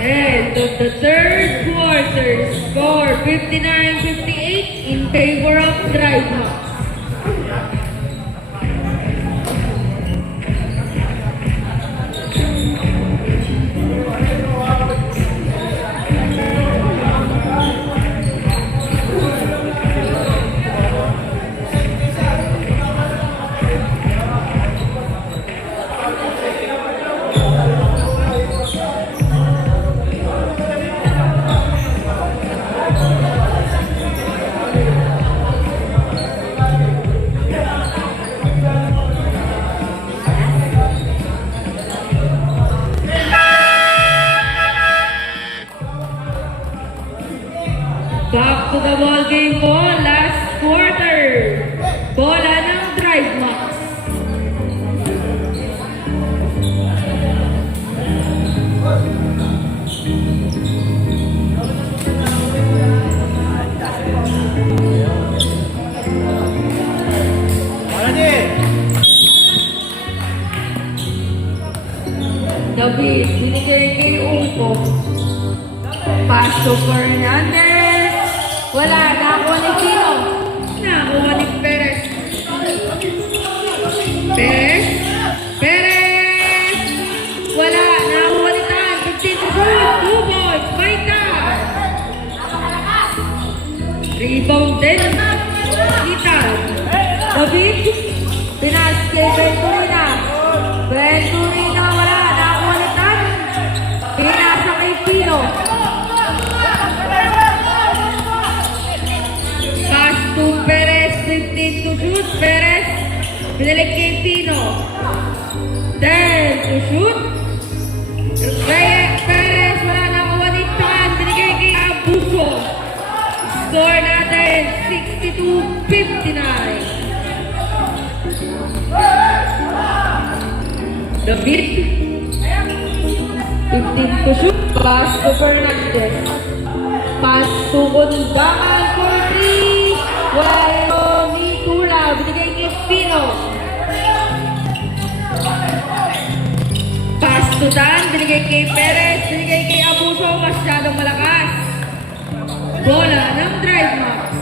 And the third quarter, score 59-58 in favor of Drivehawks. Back to the ball game po, last quarter. Bola ng Drivehawks. David, binigay kay Upo. Pass to Fernandez. Wala, nakakuha ni Pino. Nakakuha ni Perez. Perez. Perez. Wala, nakakuha ni Tan. 15 to shoot. 2 points. By Tan. Rebound din. Ni Tan. David. Pinas kay Venturina. Venturina wala. Nakakuha ni Tan. Pinasa kay Pino. Pass to Perez, 15 to shoot. Perez, binalik kay Pino. 10 to shoot. Perez, wala na kawa ni Tan. Binigay kay Abuso. Score natin, 62-59. David, 15 to shoot. Pass to Fernandez. Pass to Gundangan for 3. Wala ni Tula. Binigay kay Pino. Pass to Dan. Binigay kay Perez. Binigay kay Abuso. Masyadong malakas. Bola ng Drivehawks.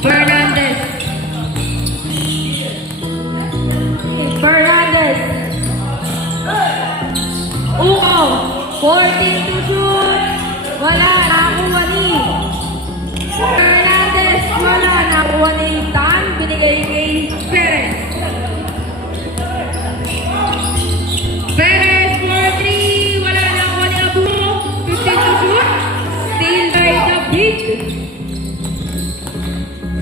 Fernandez. Fernandez. Uko. 14 to shoot. Wala, nakakuha ni Fernandez. Wala, nakakuha ni Tan. Binigay kay Perez. Perez for 3. Wala, nakakuha ni Abuso. 15 to shoot. Steal by David.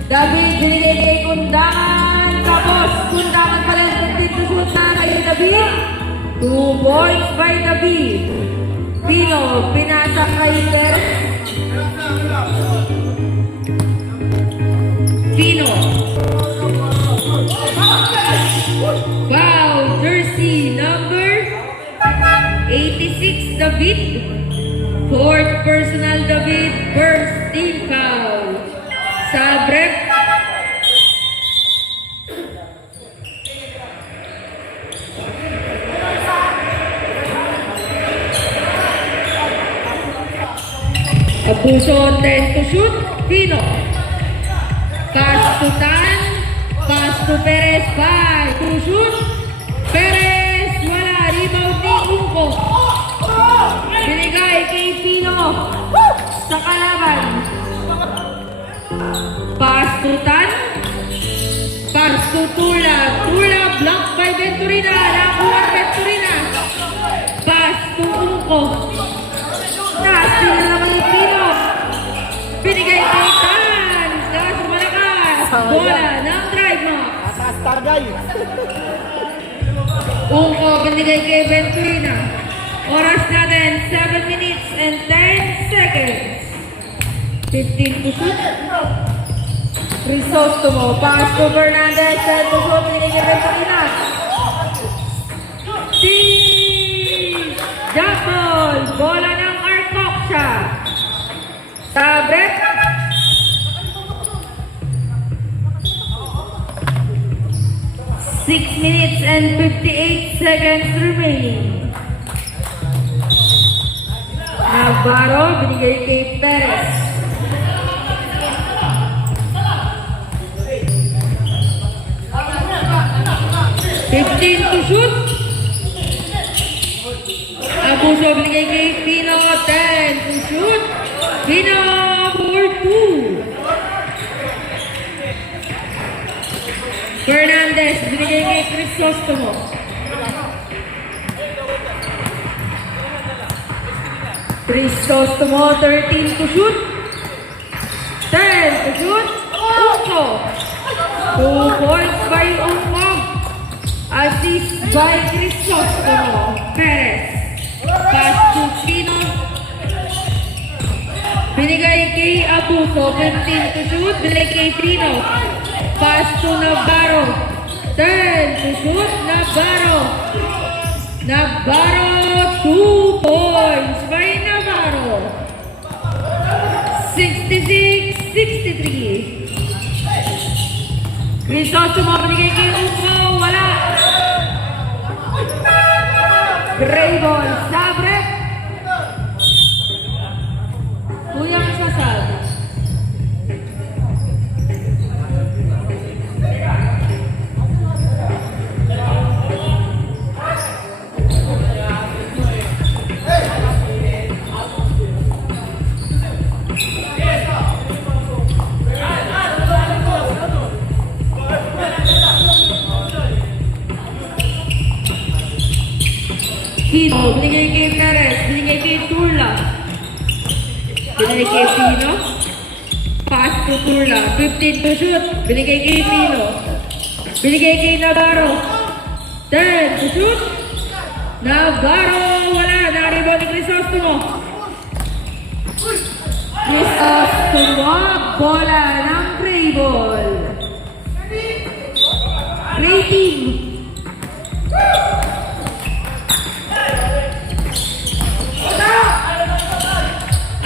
David, binigay kay Kundangan. Tapos, Kundangan pala 15 to shoot na kayo David. 2 points by David. Pino, pinasa kay Perez. Pino. Foul, jersey number 86, David. Fourth personal, David. First team foul. Sa break. Abuso, 10 to shoot. Pino. Pass to Tan. Pass to Perez. 5 to shoot. Perez. Wala. Rebound ni Unco. Binigay kay Pino. Sa kalaban. Pass to Tan. Pass to Tula. Tula. Block by Venturina. Nakuha Venturina. Pass to Unco. Nasi na naman yung Pino. Binigay kay Tan. Kaso malakas. Bola ng drive mo. Asa star guy. Unco, binigay kay Venturina. Oras natin, 7 minutes and 10 seconds. 15 to shoot. Crisostomo, pass to Fernandez. 10 to shoot, binigay kay Venturina. Jump ball, bola ng Arcoxa. Sa break. Six minutes and 58 seconds remaining. Navarro, binigay kay Perez. Fifteen to shoot. Abuso, binigay kay Pino. 10 to shoot. Pino for 2. Fernandez, binigay kay Crisostomo. Crisostomo, 13 to shoot. 10 to shoot. Unco. 2 points by Unco. Assist by Crisostomo. Perez. Pass to Pino. Binigay kay Abuso. 15 to shoot. Binigay kay Pino. Pass to Navarro. 10 to shoot. Navarro. Navarro. 2 points by Navarro. 66-63. Crisostomo, binigay kay Unco. Wala. Gray ball. Sabre. Kuyang sasal. Pino, binigay kay Perez, binigay kay Tula. Binigay kay Pino. Pass to Tula. 15 to shoot. Binigay kay Pino. Binigay kay Navarro. 10 to shoot. Navarro, wala. Naribo ni Crisostomo. Crisostomo, bola ng gray ball. Gray team.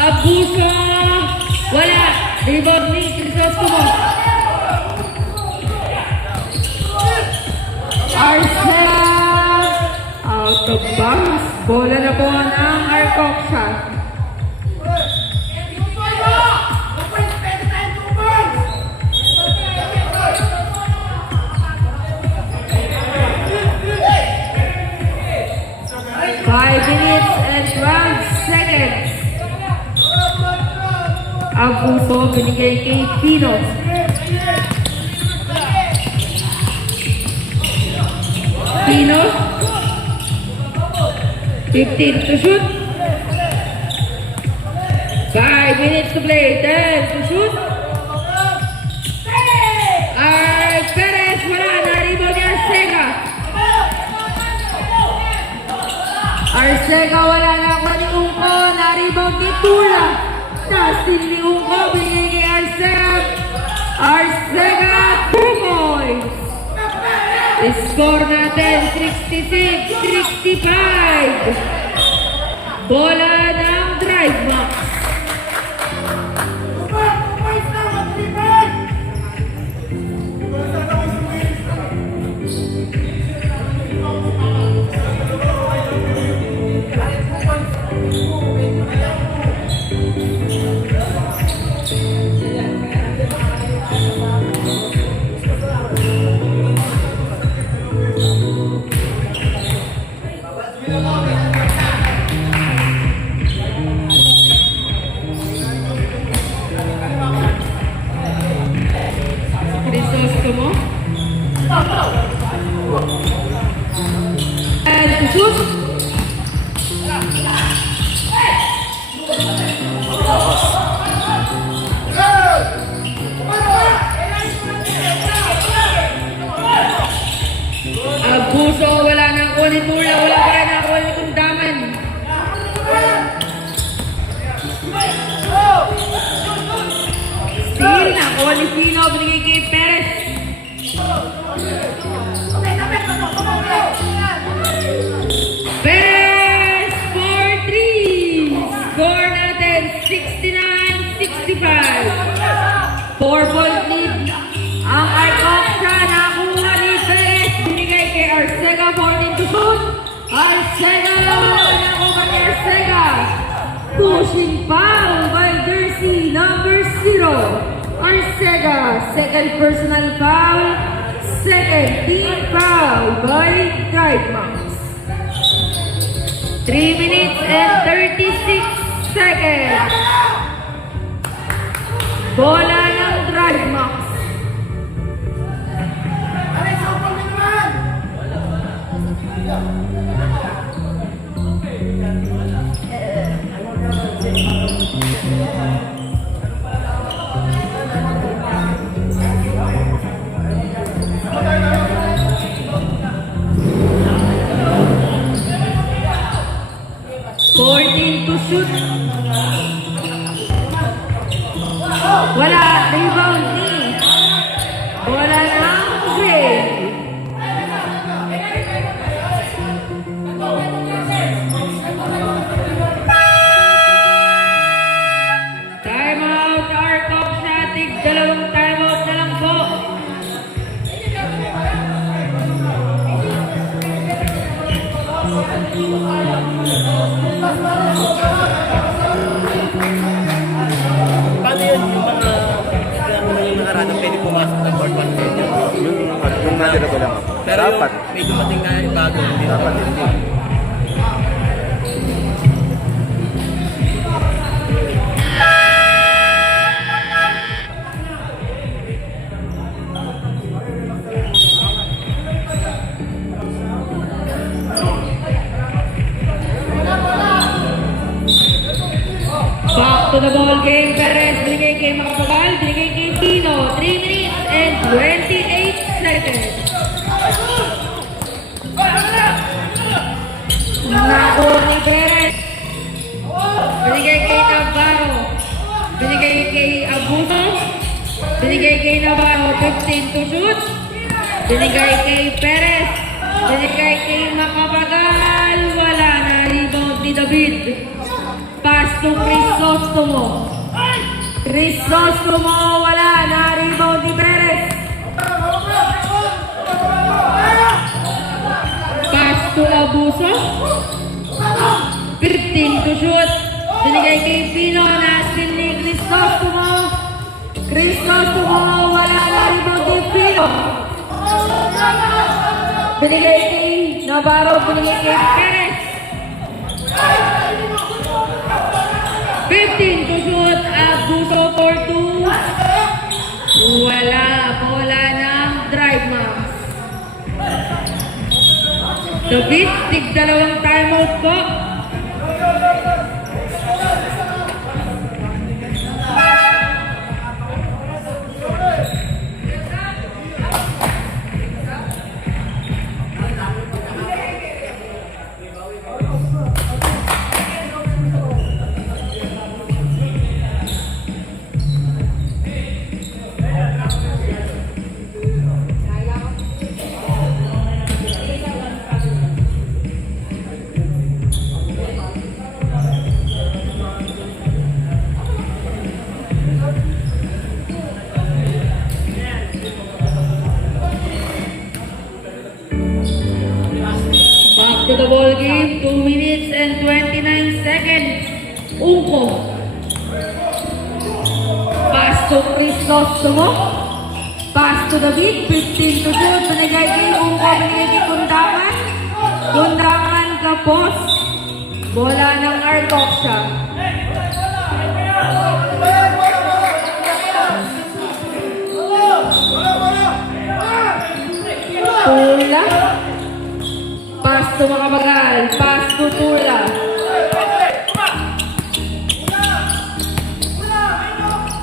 Abuso, wala. Rebound ni Crisostomo. Arcela, out of bounds. Bola na po ng Arcoxa. Five minutes and 12 seconds. Abuso, binigay kay Pino. Pino. 15 to shoot. 5 minutes to play. 10 to shoot. Perez, wala. Naribo ni Arcega. Arcega, wala na ako ni Ungko. Na-rebound ni Tula. Justin ni Ungko, binigay kay Arcega. Arcega, 2 points. Score natin, 66-65. Bola ng Drive Max. Crisostomo. And to shoot. Abuso, wala nang kunin mula, wala pa rin ang kunin kumdaman. Steal na, kunin Pino, binigay kay Perez. Perez for 3. Score natin, 69-65. 4-point lead. Ang Arcoxa nakuha ni Perez. Binigay kay Arcega, 14 to shoot. Arcega, wala na nakuha ni Arcega. Pushing foul by jersey number 0. Arcega, second personal foul. Second team foul by Drive Max. 3 minutes and 36 seconds. Bola ng Drive Max. To shoot. Wala, rebound ni. Bola ng Gray. Timeout, Arcoxa. Dalawang timeout na lang po. Paano yun? Yung mga yung nakaraan ang pwede pumasok ng court 1 Yung natira ko lang ako. Pero Dapat. yung may dumating na yung bago. Hindi Dapat hindi. Back to the ball game. Perez, binigay kay Macabal, binigay kay Pino. 3 minutes and 28 seconds. Nako ni Perez. Binigay kay Navarro. Binigay kay Abuso. Binigay kay Navarro. 15 to shoot. Binigay kay Perez. Binigay kay Macapagal. Wala na. Rebound ni David. Pass to Crisostomo. Crisostomo, wala na. Rebound ni Perez. Pass to Abuso. 15 to shoot. Binigay kay Pino. Na-steal ni Crisostomo. Crisostomo, wala na. Rebound ni Pino. Binigay kay Navarro. Binigay kay Perez. 15 to shoot. Abuso for 2. Wala. Bola ng Drive Max. David, tig-dalawang timeout po. to the ball game, 2 minutes and 29 seconds. Ungko. Pass to Crisostomo. Pass to David, 15 to shoot. Binigay kay Ungko, binigay kay Kundangan. Kundangan kapos. Bola ng Arcoxa. Tula. Pass to mga magal. Pass to Tula.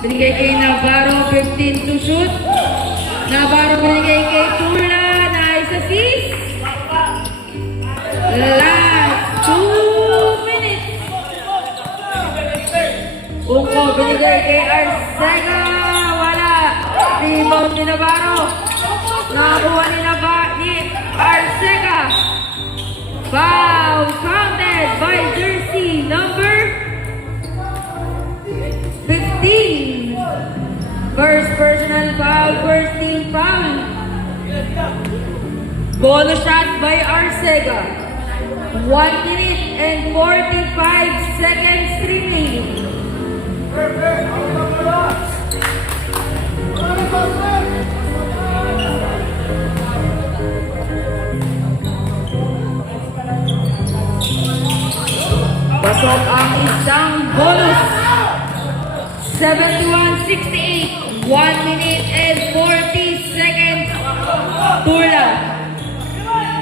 Binigay kay Navarro, 15 to shoot. Navarro binigay kay Tula. Nice assist. Last 2 minutes. Ungko binigay kay Arcega. Wala. Rebound ni Navarro. Nakakuha ni Arcega. Foul counted by jersey number 15. First personal foul, first team foul. Bonus shot by Arcega. 1 minute and 45 seconds remaining. Pasok ang isang bonus. 71-68. 1 minute and 40 seconds. Tula.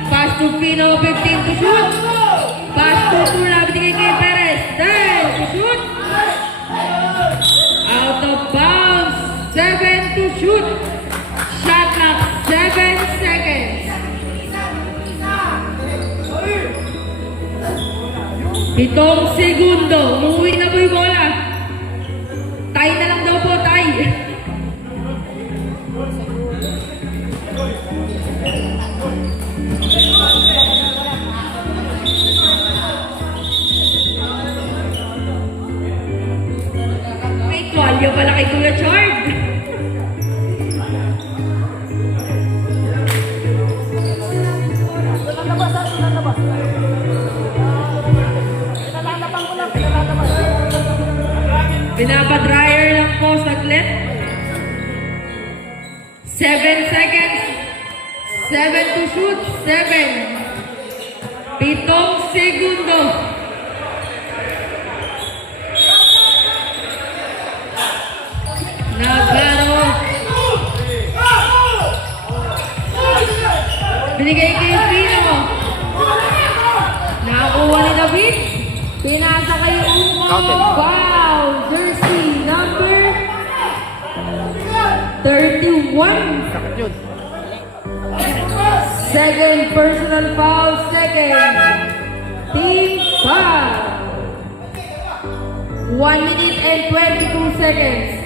Pass to Pino, 15 to shoot. Pass to Tula, binigay kay Perez. 10 to shoot. Out of bounds. 7 to shoot. Shot clock, 7 seconds. Pitong segundo. Umuwi na po yung bola. Tie na lang daw po, tie. May tuwalya pala kay Kuya Chard. Pinapadryer lang po saglit. 7 seconds. 7 to shoot. 7. Pitong segundo. Navarro. Binigay kay Pino. Nakakuha ni David. Pinasa kay Ungko. Wow! Jersey number 31. Sakit yun. Second personal foul. Second team foul. 1 minute and 22 seconds.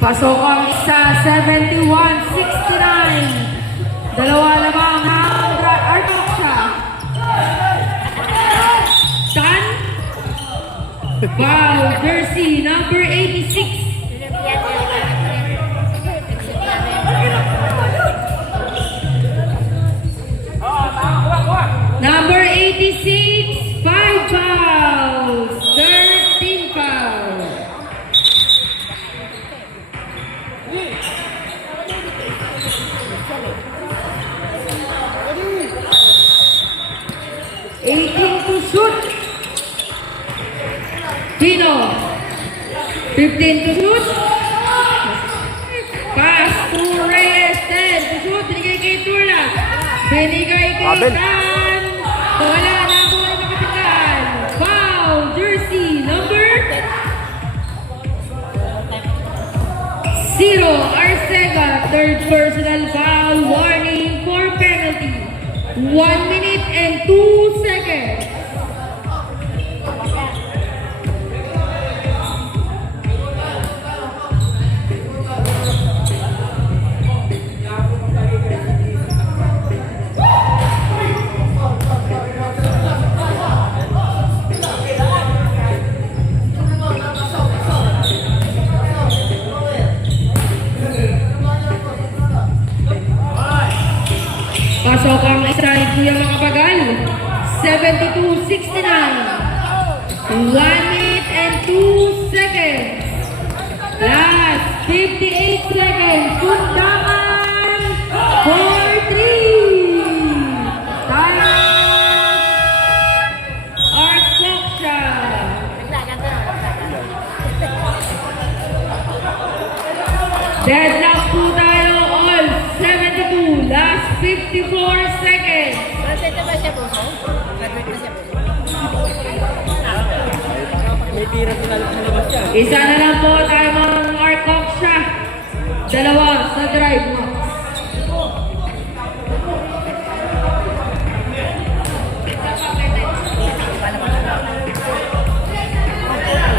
Pasok ang isa, 71-69. Dalawa lamang ang Arcoxa. Tan. Wow, jersey number 86. Number 86, 5 fouls, 13 fouls. To shoot. Pino. 15 to shoot. Pass to Reyes. 10 to shoot. Binigay kay Tula. Binigay kay Dan. Wala na po na makapitan. Foul. Jersey number 0. Arcega. Third personal foul. Warning for penalty. 1 minute and 2 seconds. seconds. Pasok ang isa ni Kuya Makapagal. 72-69. 1 minute and 2 seconds. Last 58 seconds. Sundangan for 3. Time Art Koksha. Deadlock po tayo all 72. Last 54 seconds. Graduate ba siya, Boso? Graduate ba siya, Boso? May tira sa labas yan. Isa na lang po tayo mga Art Koksha. Dalawa sa drive mo.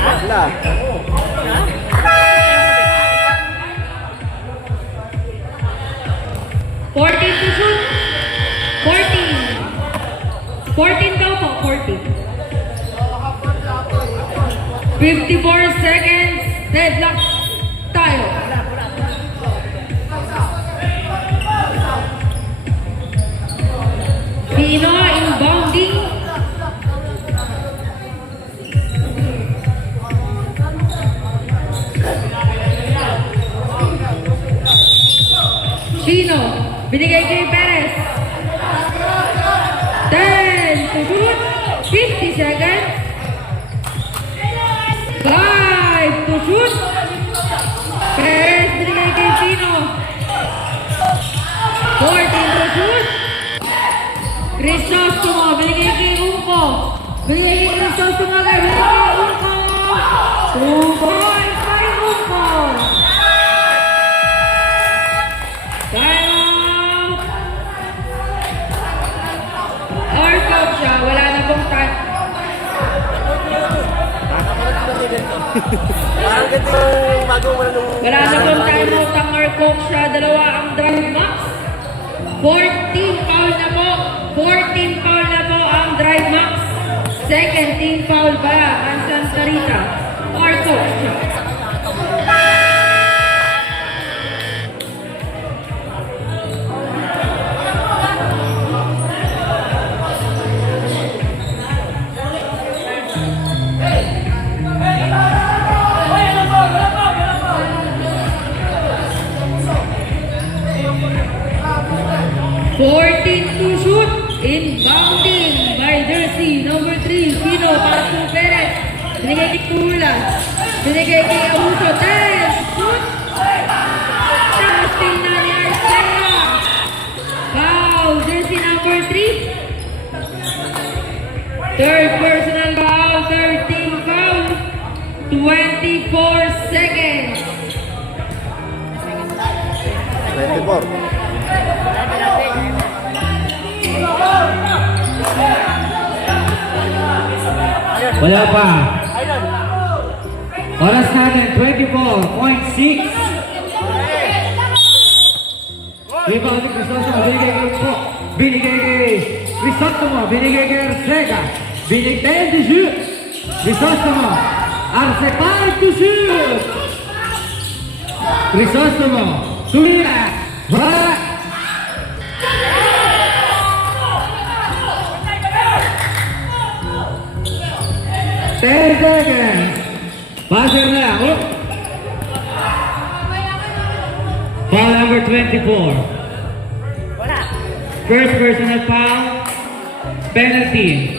Wala. 14 to shoot. 14. 14 daw po, 14. 54 seconds. Deadlock tayo. Pino inbounding. Chino, binigay kay Perez. 10 to shoot. 50 seconds. 5 to shoot. Perez, binigay kay Chino. 14 to shoot. Crisostomo, binigay kay Unco. Binigay kay Crisostomo, binigay kay Unco. 2 points kay Unco. Time out! Or coach siya, wala na pong time. Parang ganito yung bago mo na nung... Wala na pong time out ang or coach siya. Dalawa ang drive max. 14 foul na po. 14 foul na po ang drive max. Second team foul pa ang Santa Rita. Or coach siya. To shoot, inbounding by jersey number 3, Pino para sa Perez. Binigay kay Pula, binigay kay Abuso, 10, shoot! Casting na ni Arcela. Foul, jersey number 3. Third personal foul, 13 foul, 24 seconds. 24. Wala pa. Oras natin, 24.6. Rebound ni Crisostomo, binigay kay Unco. Binigay kay Crisostomo, binigay kay Arcega. Binigay to shoot. Crisostomo, Arce 5 to shoot. Crisostomo, tumira. Wala. Seconds. Buzzer na. Oh. Foul number 24. Wala. First personal foul. Penalty.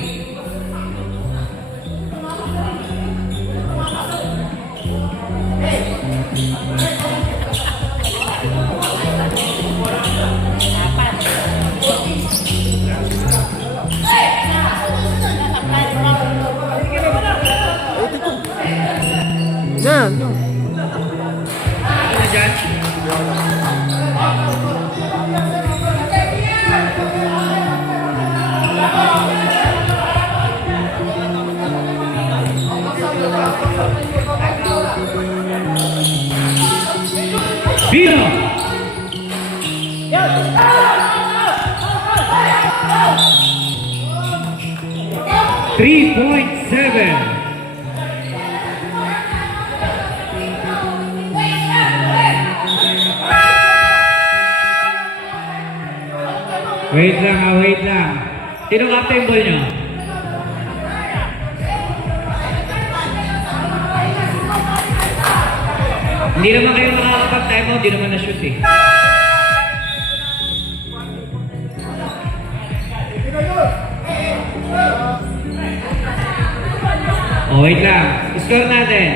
Yan. 3.7. Wait lang ha, wait lang. Sino captain ball nyo? Hindi naman kayo makakapag-time out, hindi naman na-shoot eh. Oh, wait lang. Score natin.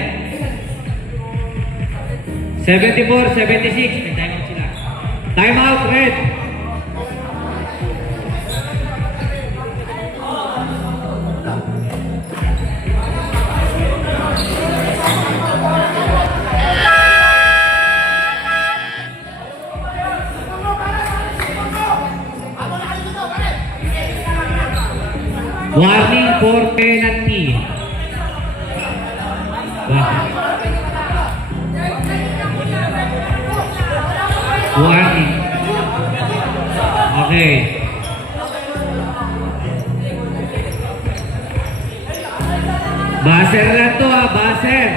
74-76. May time out sila. Time out, red. Warning for penalty. Warning. Okay. Baser lang to ha, baser.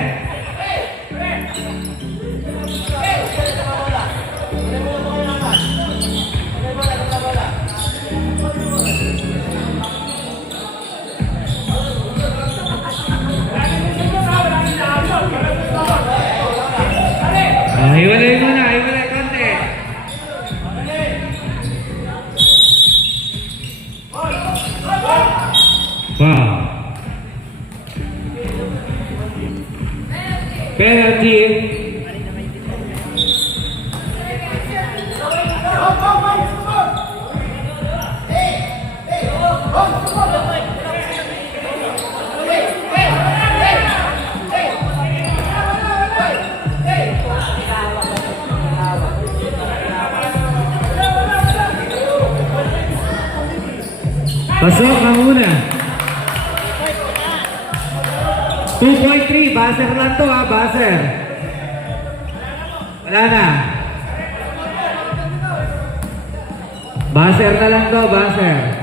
Hiwalay muna, hiwalay konti. Wow. Penalty. Pasok ka muna. 2.3, baser lang to ha, baser. Wala na. Baser na lang to, baser.